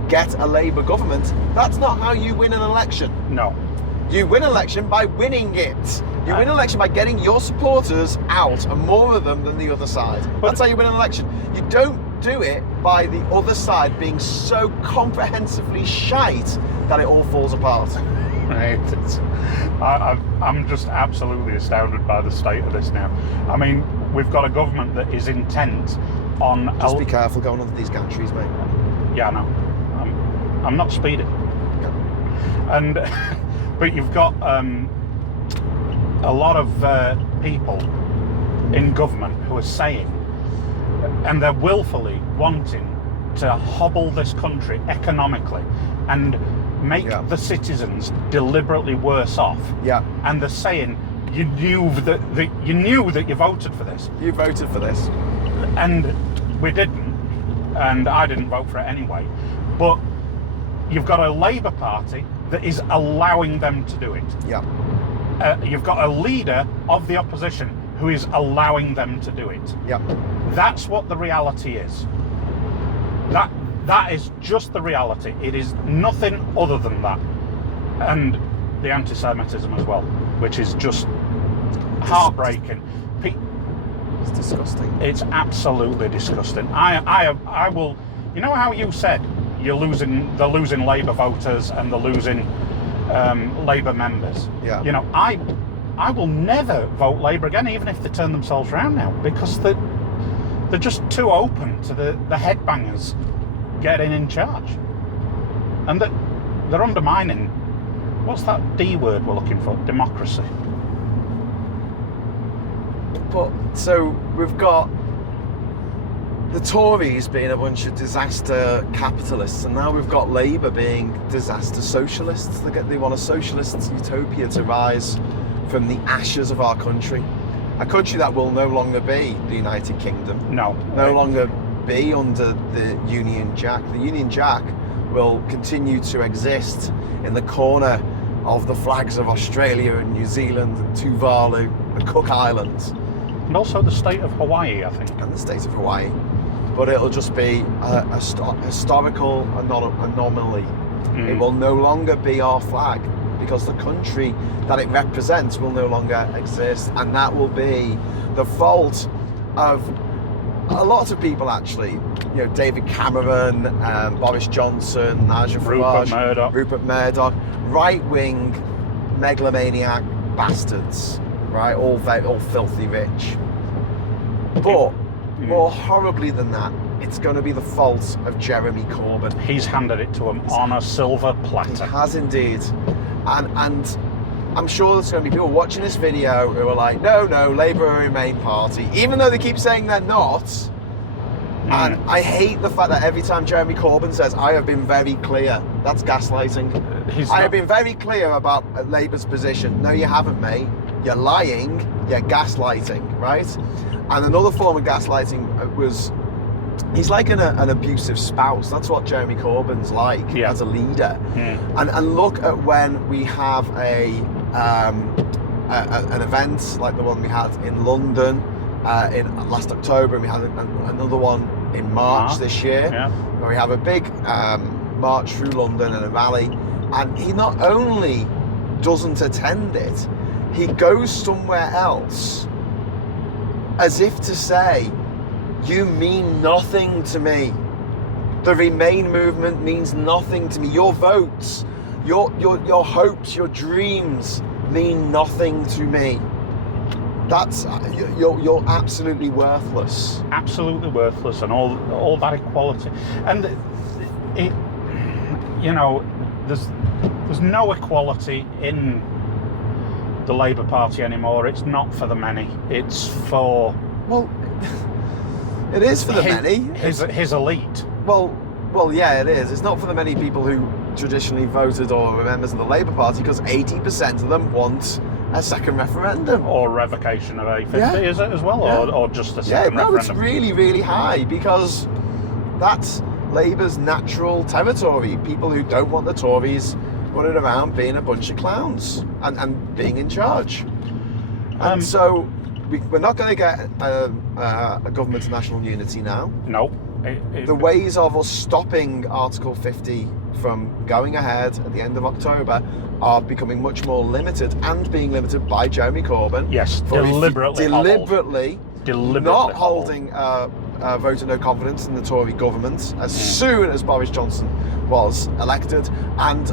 get a Labour government, that's not how you win an election. No. You win an election by winning it. You win an election by getting your supporters out, and more of them than the other side. That's how you win an election. You don't do it by the other side being so comprehensively shite that it all falls apart. Right. I'm just absolutely astounded by the state of this now. I mean, we've got a government that is intent on... Just be careful going under these gantries, mate. Yeah, I know. I'm not speeding. Okay. And but you've got a lot of people in government who are saying, and they're willfully wanting to hobble this country economically and make the citizens deliberately worse off. Yeah. And they're saying you knew that you voted for this. You voted for this. And we didn't. And I didn't vote for it anyway. But you've got a Labour Party that is allowing them to do it. Yeah. You've got a leader of the opposition who is allowing them to do it. Yeah. That's what the reality is. That is just the reality. It is nothing other than that. And the anti-Semitism as well, which is just heartbreaking. It's disgusting. It's absolutely disgusting. I will. You know how you said they're losing Labour voters and they're losing Labour members. Yeah. You know, I will never vote Labour again, even if they turn themselves around now, because they're just too open to the headbangers getting in charge, and that they're undermining. What's that D word we're looking for? Democracy. But so we've got the Tories being a bunch of disaster capitalists, and now we've got Labour being disaster socialists. They want a socialist utopia to rise from the ashes of our country. A country that will no longer be the United Kingdom. No longer be under the Union Jack. The Union Jack will continue to exist in the corner of the flags of Australia and New Zealand and Tuvalu, the Cook Islands. And also the state of Hawaii, I think. And the state of Hawaii. But it'll just be a historical anomaly. It will no longer be our flag, because the country that it represents will no longer exist, and that will be the fault of a lot of people, actually. You know, David Cameron, Boris Johnson, Nigel Farage, Rupert Murdoch, right-wing megalomaniac bastards, right? All filthy rich. But more horribly than that, it's going to be the fault of Jeremy Corbyn. He's handed it to him on a silver platter. He has indeed. And I'm sure there's going to be people watching this video who are like, no, Labour are a Remain party, even though they keep saying they're not. And I hate the fact that every time Jeremy Corbyn says, I have been very clear, that's gaslighting. I have been very clear about Labour's position. No, you haven't, mate. You're lying, you're gaslighting, right? And another form of gaslighting was, he's like an abusive spouse. That's what Jeremy Corbyn's like as a leader. And look at when we have an event like the one we had in London in last October, and we had another one in March this year, where we have a big march through London and a rally, and he not only doesn't attend it, he goes somewhere else as if to say, you mean nothing to me. The Remain movement means nothing to me. Your votes, your hopes, your dreams mean nothing to me. That's you're absolutely worthless. Absolutely worthless, and all that equality, and it, you know, there's no equality in the Labour Party anymore. It's not for the many. It's for it is for the many. His elite. Well, yeah, it is. It's not for the many people who traditionally voted or are members of the Labour Party, because 80% of them want a second referendum. Or revocation of A50, is it as well? Yeah. Or just a second referendum? It's really, really high, because that's Labour's natural territory. People who don't want the Tories running around being a bunch of clowns and being in charge. And so we're not going to get a government of national unity now. No. The ways of us stopping Article 50 from going ahead at the end of October are becoming much more limited, and being limited by Jeremy Corbyn. Yes, deliberately not holding a vote of no confidence in the Tory government as soon as Boris Johnson was elected, and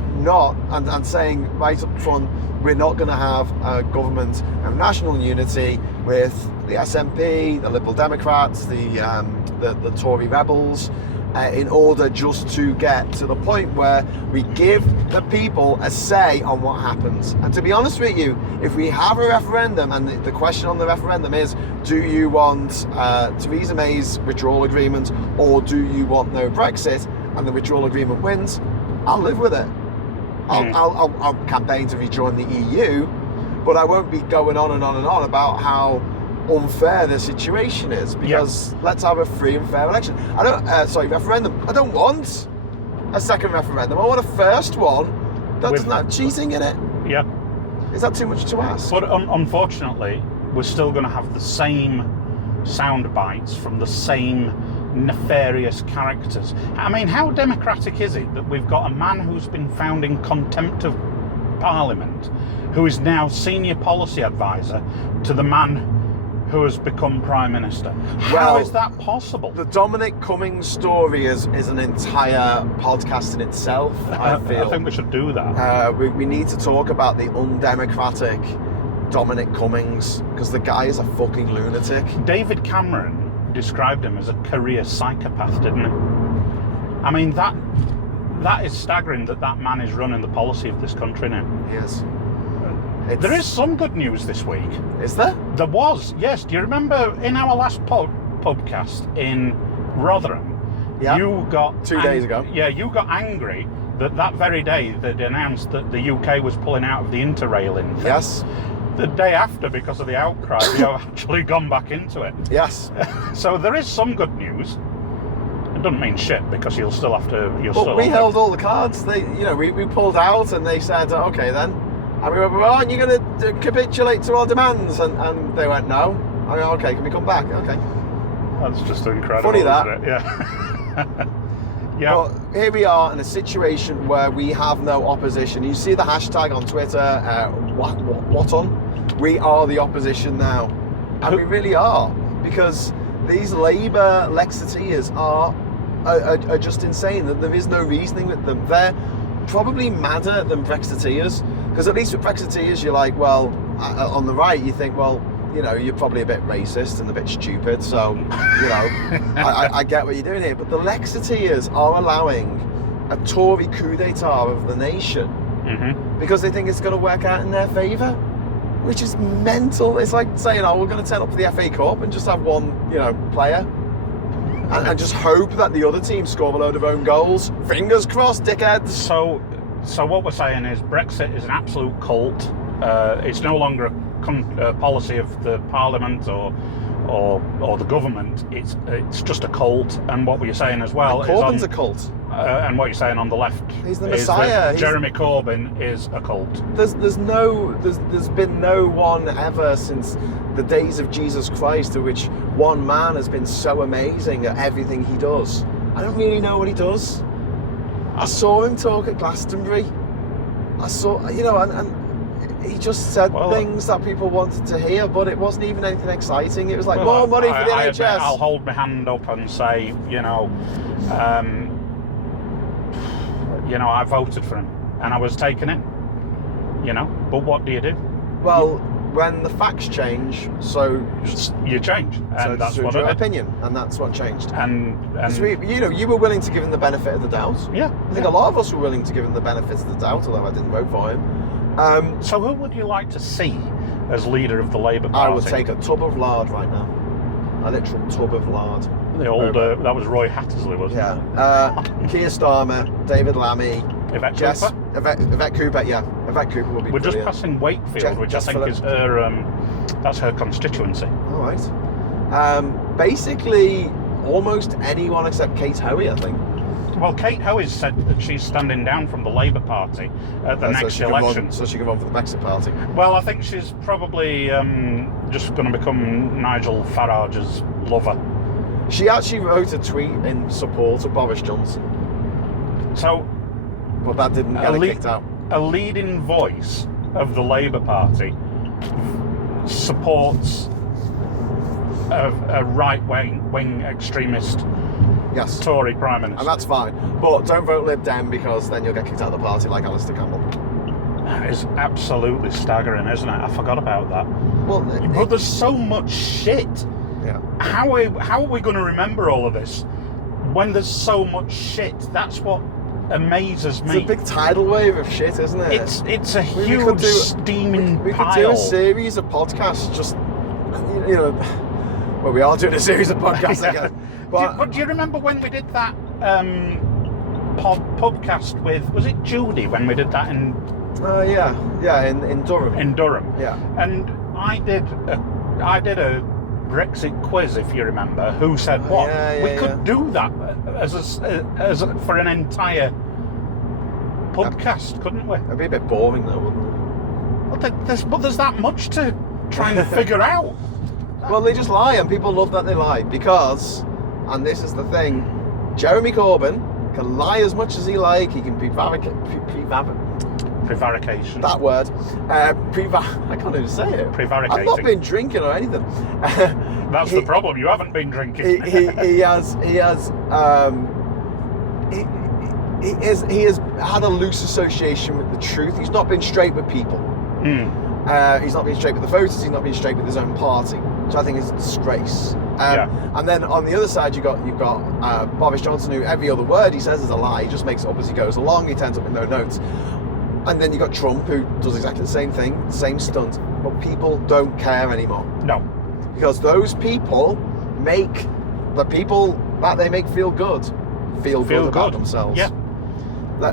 saying right up front, we're not going to have a government of national unity with the SNP, the Liberal Democrats, the Tory rebels, in order just to get to the point where we give the people a say on what happens. And to be honest with you, if we have a referendum, and the question on the referendum is, do you want Theresa May's withdrawal agreement, or do you want no Brexit, and the withdrawal agreement wins, I'll live with it. I'll campaign to rejoin the EU, but I won't be going on and on and on about how unfair the situation is, because let's have a free and fair election. Referendum. I don't want a second referendum. I want a first one that doesn't have cheating in it. Yeah. Is that too much to ask? But unfortunately, we're still going to have the same sound bites from the same nefarious characters. I mean, how democratic is it that we've got a man who's been found in contempt of Parliament, who is now senior policy advisor to the man who has become Prime Minister? How is that possible? The Dominic Cummings story is an entire podcast in itself, I feel. I think we should do that. We need to talk about the undemocratic Dominic Cummings, because the guy is a fucking lunatic. David Cameron described him as a career psychopath, didn't he? I mean, that is staggering that man is running the policy of this country now. He is. There is some good news this week. Is there? There was, yes. Do you remember in our last PUBCAST in Rotherham? Yeah. You got 2 days ago. Yeah, you got angry that very day they'd announced that the UK was pulling out of the interrailing thing. Yes. The day after, because of the outcry, we have actually gone back into it. Yes. So there is some good news. It doesn't mean shit, because you'll still have to. But we held all the cards. We pulled out, and they said, "Okay, then." And we went, "Well, aren't you going to capitulate to our demands?" And they went, "No." I go, "Okay, can we come back?" Okay. That's just incredible. Funny that. Isn't it? Yeah. Yeah. But here we are in a situation where we have no opposition. You see the hashtag on Twitter, what on? We are the opposition now. And we really are. Because these Labour Lexiteers are just insane. That there is no reasoning with them. They're probably madder than Brexiteers. Because at least with Brexiteers, you're like, well, on the right, you think, well, you're probably a bit racist and a bit stupid, so, I get what you're doing here. But the Lexiteers are allowing a Tory coup d'etat of the nation because they think it's going to work out in their favour, which is mental. It's like saying, we're going to turn up for the FA Cup and just have one, player and just hope that the other team score a load of own goals. Fingers crossed, dickheads. So what we're saying is Brexit is an absolute cult. It's no longer a policy of the Parliament or the government. It's just a cult. And what we're saying as well is Corbyn's a cult. And what you're saying on the left, he's the Messiah. Jeremy Corbyn is a cult. There's been no one ever since the days of Jesus Christ to which one man has been so amazing at everything he does. I don't really know what he does. I saw him talk at Glastonbury. I saw, and he just said things that people wanted to hear, but it wasn't even anything exciting. It was like, more money for the NHS. I'll hold my hand up and say, I voted for him and I was taken in, but what do you do? Well, when the facts change, so you change, and that's what your opinion, and that's what changed. And you were willing to give him the benefit of the doubt. Yeah, I think a lot of us were willing to give him the benefit of the doubt, although I didn't vote for him. So who would you like to see as leader of the Labour Party? I would take a tub of lard right now, a literal tub of lard. The old that was Roy Hattersley, wasn't it? Yeah. Keir Starmer, David Lammy, Yvette Cooper. Yvette Cooper, yeah. Yvette Cooper will be We're brilliant. just passing Wakefield, which I think is her. That's her constituency. All right. Basically, almost anyone except Kate Hoey, I think. Well, Kate Hoey said that she's standing down from the Labour Party at the next election. So she can run for the Brexit Party. Well, I think she's probably just going to become Nigel Farage's lover. She actually wrote a tweet in support of Boris Johnson. So, but that didn't get her kicked out. A leading voice of the Labour Party supports a right-wing extremist Tory Prime Minister. And that's fine. But don't vote Lib Dem, because then you'll get kicked out of the party like Alistair Campbell. That is absolutely staggering, isn't it? I forgot about that. Well, but there's so much shit. Yeah. How are we going to remember all of this when there's so much shit? That's what amazes me. It's a big tidal wave of shit, isn't it? It's a huge steaming pile. We could do a series of podcasts, just well, we are doing a series of podcasts, I guess. But do you remember when we did that PUBCAST with, was it Judy, when we did that in? In Durham. In Durham. Yeah. And I did a Brexit quiz, if you remember. Who said what? We could do that as for an entire podcast, couldn't we? It'd be a bit boring though, wouldn't it? But there's that much to try and figure out. Well, they just lie, and people love that they lie, because, and this is the thing, Jeremy Corbyn can lie as much as he like. He can prevarication. That word. I can't even say it. Prevaricating. I've not been drinking or anything. That's the problem. You haven't been drinking. He has had a loose association with the truth. He's not been straight with people. He's not been straight with the voters. He's not been straight with his own party, which I think is a disgrace. And then on the other side, you've got Boris Johnson, who every other word he says is a lie. He just makes it up as he goes along. He turns up with no notes. And then you've got Trump, who does exactly the same thing, same stunt. But people don't care anymore. No. Because those people make the people that they make feel good about themselves. Yeah.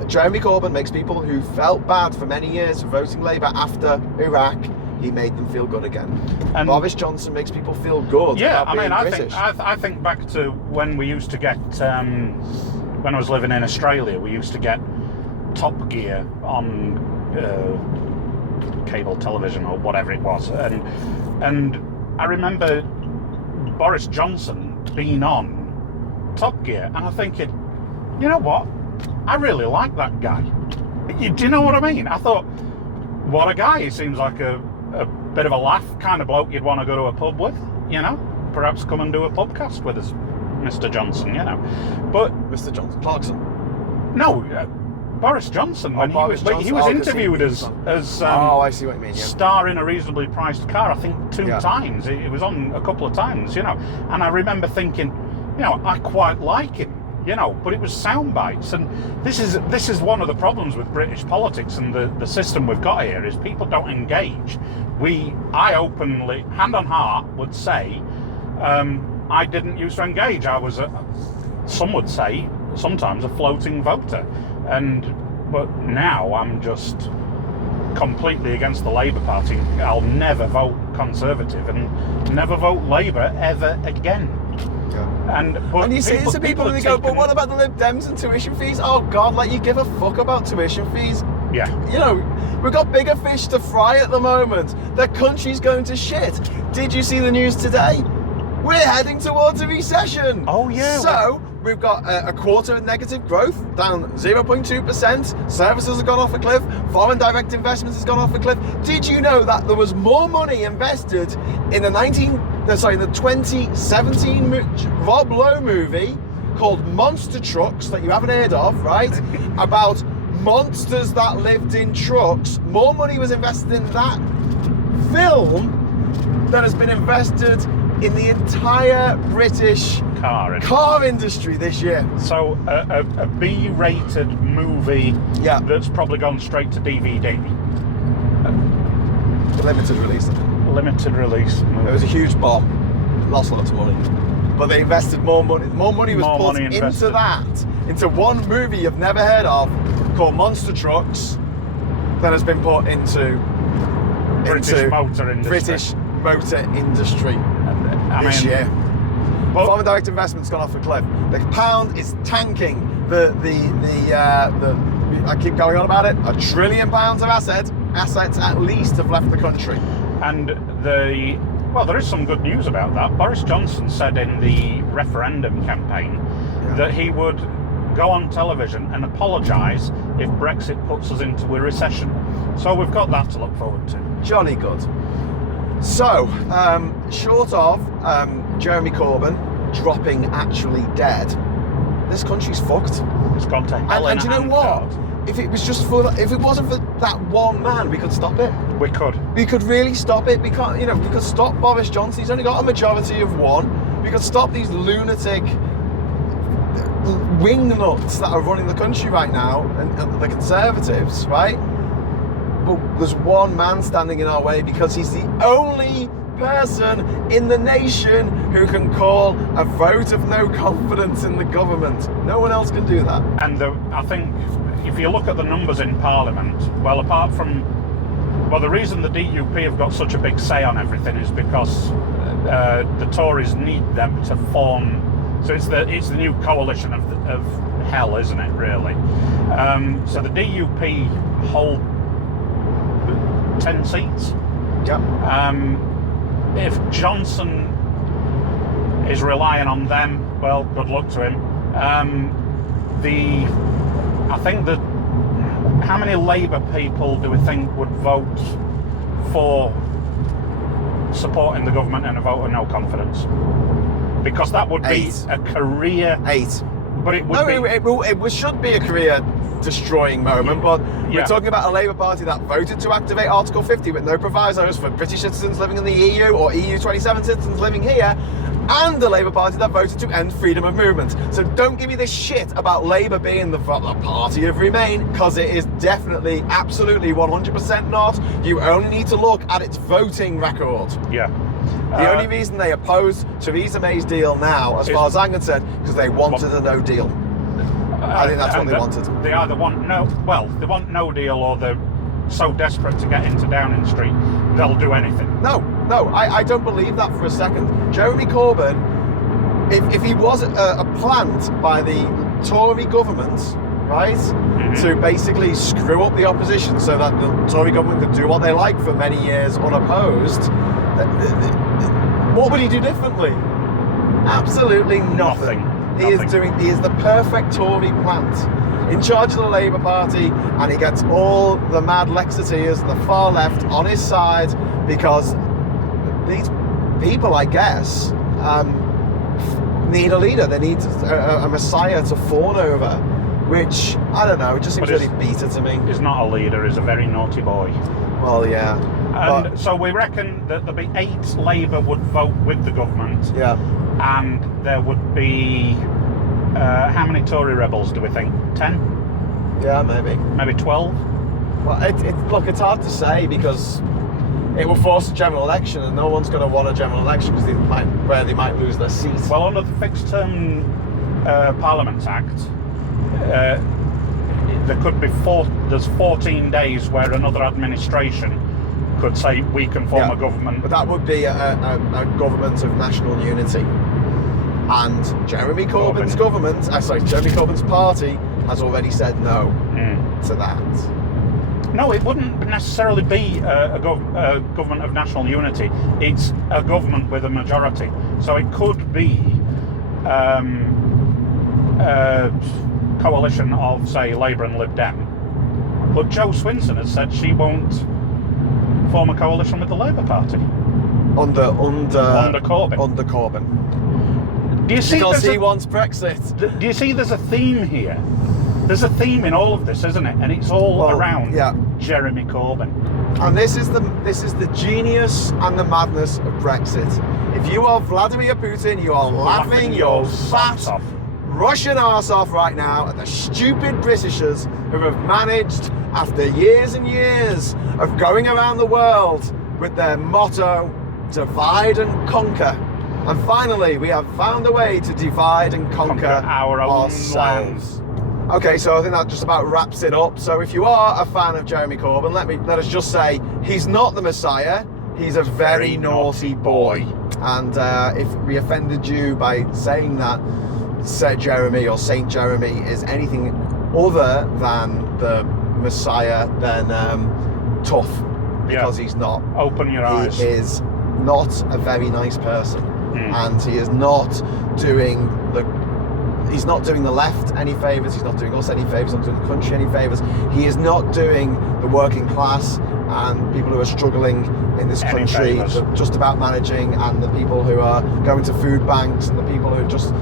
Jeremy Corbyn makes people who felt bad for many years for voting Labour after Iraq, he made them feel good again. And Boris Johnson makes people feel good about being British. I think back to when we used to get, when I was living in Australia, we used to get Top Gear on cable television or whatever it was. And I remember Boris Johnson being on Top Gear, and I'm thinking, you know what? I really like that guy. Do you know what I mean? I thought, what a guy. He seems like a bit of a laugh kind of bloke you'd want to go to a pub with, Perhaps come and do a podcast with us, Mr. Johnson, But Mr. Johnson Clarkson? No, Boris Johnson. When he was interviewed as I see what you mean. Yeah. Star in a reasonably priced car. I think 2 times. It was on a couple of times, And I remember thinking, I quite like him. But it was sound bites, and this is one of the problems with British politics and the system we've got here is people don't engage. I openly, hand on heart, would say I didn't used to engage. I was, some would say, sometimes a floating voter, but now I'm just completely against the Labour Party. I'll never vote Conservative and never vote Labour ever again. And you say this to people and they go, but what about the Lib Dems and tuition fees? Oh God, you give a fuck about tuition fees? Yeah. We've got bigger fish to fry at the moment. The country's going to shit. Did you see the news today? We're heading towards a recession. Oh yeah. So we've got a quarter of negative growth, down 0.2%. Services have gone off a cliff. Foreign direct investments has gone off a cliff. Did you know that there was more money invested in the 2017 Rob Lowe movie called Monster Trucks that you haven't heard of, right? About monsters that lived in trucks. More money was invested in that film than has been invested in the entire British car industry this year. So a B-rated movie that's probably gone straight to DVD. Limited release. Limited release movie. It was a huge bomb. Lost lots of money. But they invested more money. More money was put into one movie you've never heard of called Monster Trucks than has been put into British motor industry this year. Foreign direct investment's gone off a cliff. The pound is tanking. I keep going on about it. £1 trillion of assets at least have left the country. And there is some good news about that. Boris Johnson said in the referendum campaign that he would go on television and apologise if Brexit puts us into a recession. So we've got that to look forward to. Jolly good. So, short of Jeremy Corbyn dropping actually dead, this country's fucked. It's gone to hell. And do you know what? If it wasn't for that one man, we could stop it. We could. We could really stop it. We could stop Boris Johnson. He's only got a majority of one. We could stop these lunatic wingnuts that are running the country right now, and the Conservatives, right? But there's one man standing in our way because he's the only person in the nation who can call a vote of no confidence in the government. No one else can do that. And I think if you look at the numbers in Parliament, the reason the DUP have got such a big say on everything is because the Tories need them to form. So it's the new coalition of hell, isn't it? Really. So the DUP hold 10 seats. Yeah. If Johnson is relying on them, well, good luck to him. How many Labour people do we think would vote for supporting the government and a vote of no confidence? Because that would be a career. 8. But it would it should be a career-destroying moment, but we're talking about a Labour Party that voted to activate Article 50 with no provisos for British citizens living in the EU or EU 27 citizens living here, and a Labour Party that voted to end freedom of movement. So don't give me this shit about Labour being the party of Remain, because it is definitely, absolutely, 100% not. You only need to look at its voting record. Yeah. The only reason they opposed Theresa May's deal now, as far as I'm concerned, because they wanted a no deal. I think that's what they wanted. They either want no deal, or they're so desperate to get into Downing Street, they'll do anything. No, I don't believe that for a second. Jeremy Corbyn, if he was a plant by the Tory government, right, to basically screw up the opposition so that the Tory government could do what they like for many years unopposed, what would he do differently? Absolutely nothing. He is the perfect Tory plant in charge of the Labour Party, and he gets all the mad Lexiteers and the far left on his side because these people, I guess, need a leader. They need a messiah to fawn over, which, I don't know, it just seems really beta to me. He's not a leader, he's a very naughty boy. Well, yeah. And so we reckon that there'll be 8 Labour would vote with the government. Yeah. And there would be, how many Tory rebels do we think? 10? Yeah, maybe. Maybe 12? Well, look, it's hard to say because it will force a general election, and no one's going to want a general election because they might lose their seat. Well, under the Fixed Term Parliaments Act, there could be there's 14 days where another administration could say we can form a government. But that would be a government of national unity. And Jeremy Corbyn's Jeremy Corbyn's party has already said no to that. No, it wouldn't necessarily be a government of national unity. It's a government with a majority. So it could be coalition of, say, Labour and Lib Dem. But Jo Swinson has said she won't form a coalition with the Labour Party. Under Corbyn. Under Corbyn. Do you see because he wants Brexit. Do you see there's a theme here? There's a theme in all of this, isn't it? And it's all around Jeremy Corbyn. And this is the genius and the madness of Brexit. If you are Vladimir Putin, you are laughing your fat off. Russian arse off right now at the stupid Britishers who have managed, after years and years of going around the world with their motto, divide and conquer. And finally, we have found a way to divide and conquer our own ourselves. Okay, so I think that just about wraps it up. So if you are a fan of Jeremy Corbyn, let us just say he's not the Messiah. He's a very naughty boy. And if we offended you by saying that Jeremy or Saint Jeremy is anything other than the Messiah, then tough, because he's not. Open your eyes. He is not a very nice person, and he is not doing the left any favours. He's not doing us any favours. He's not doing the country any favours. He is not doing the working class and people who are struggling in this country, just about managing, and the people who are going to food banks, and the people who are just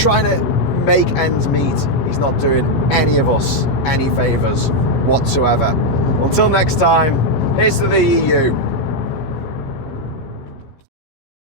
trying to make ends meet. He's not doing any of us any favours whatsoever. Until next time, here's to the EU.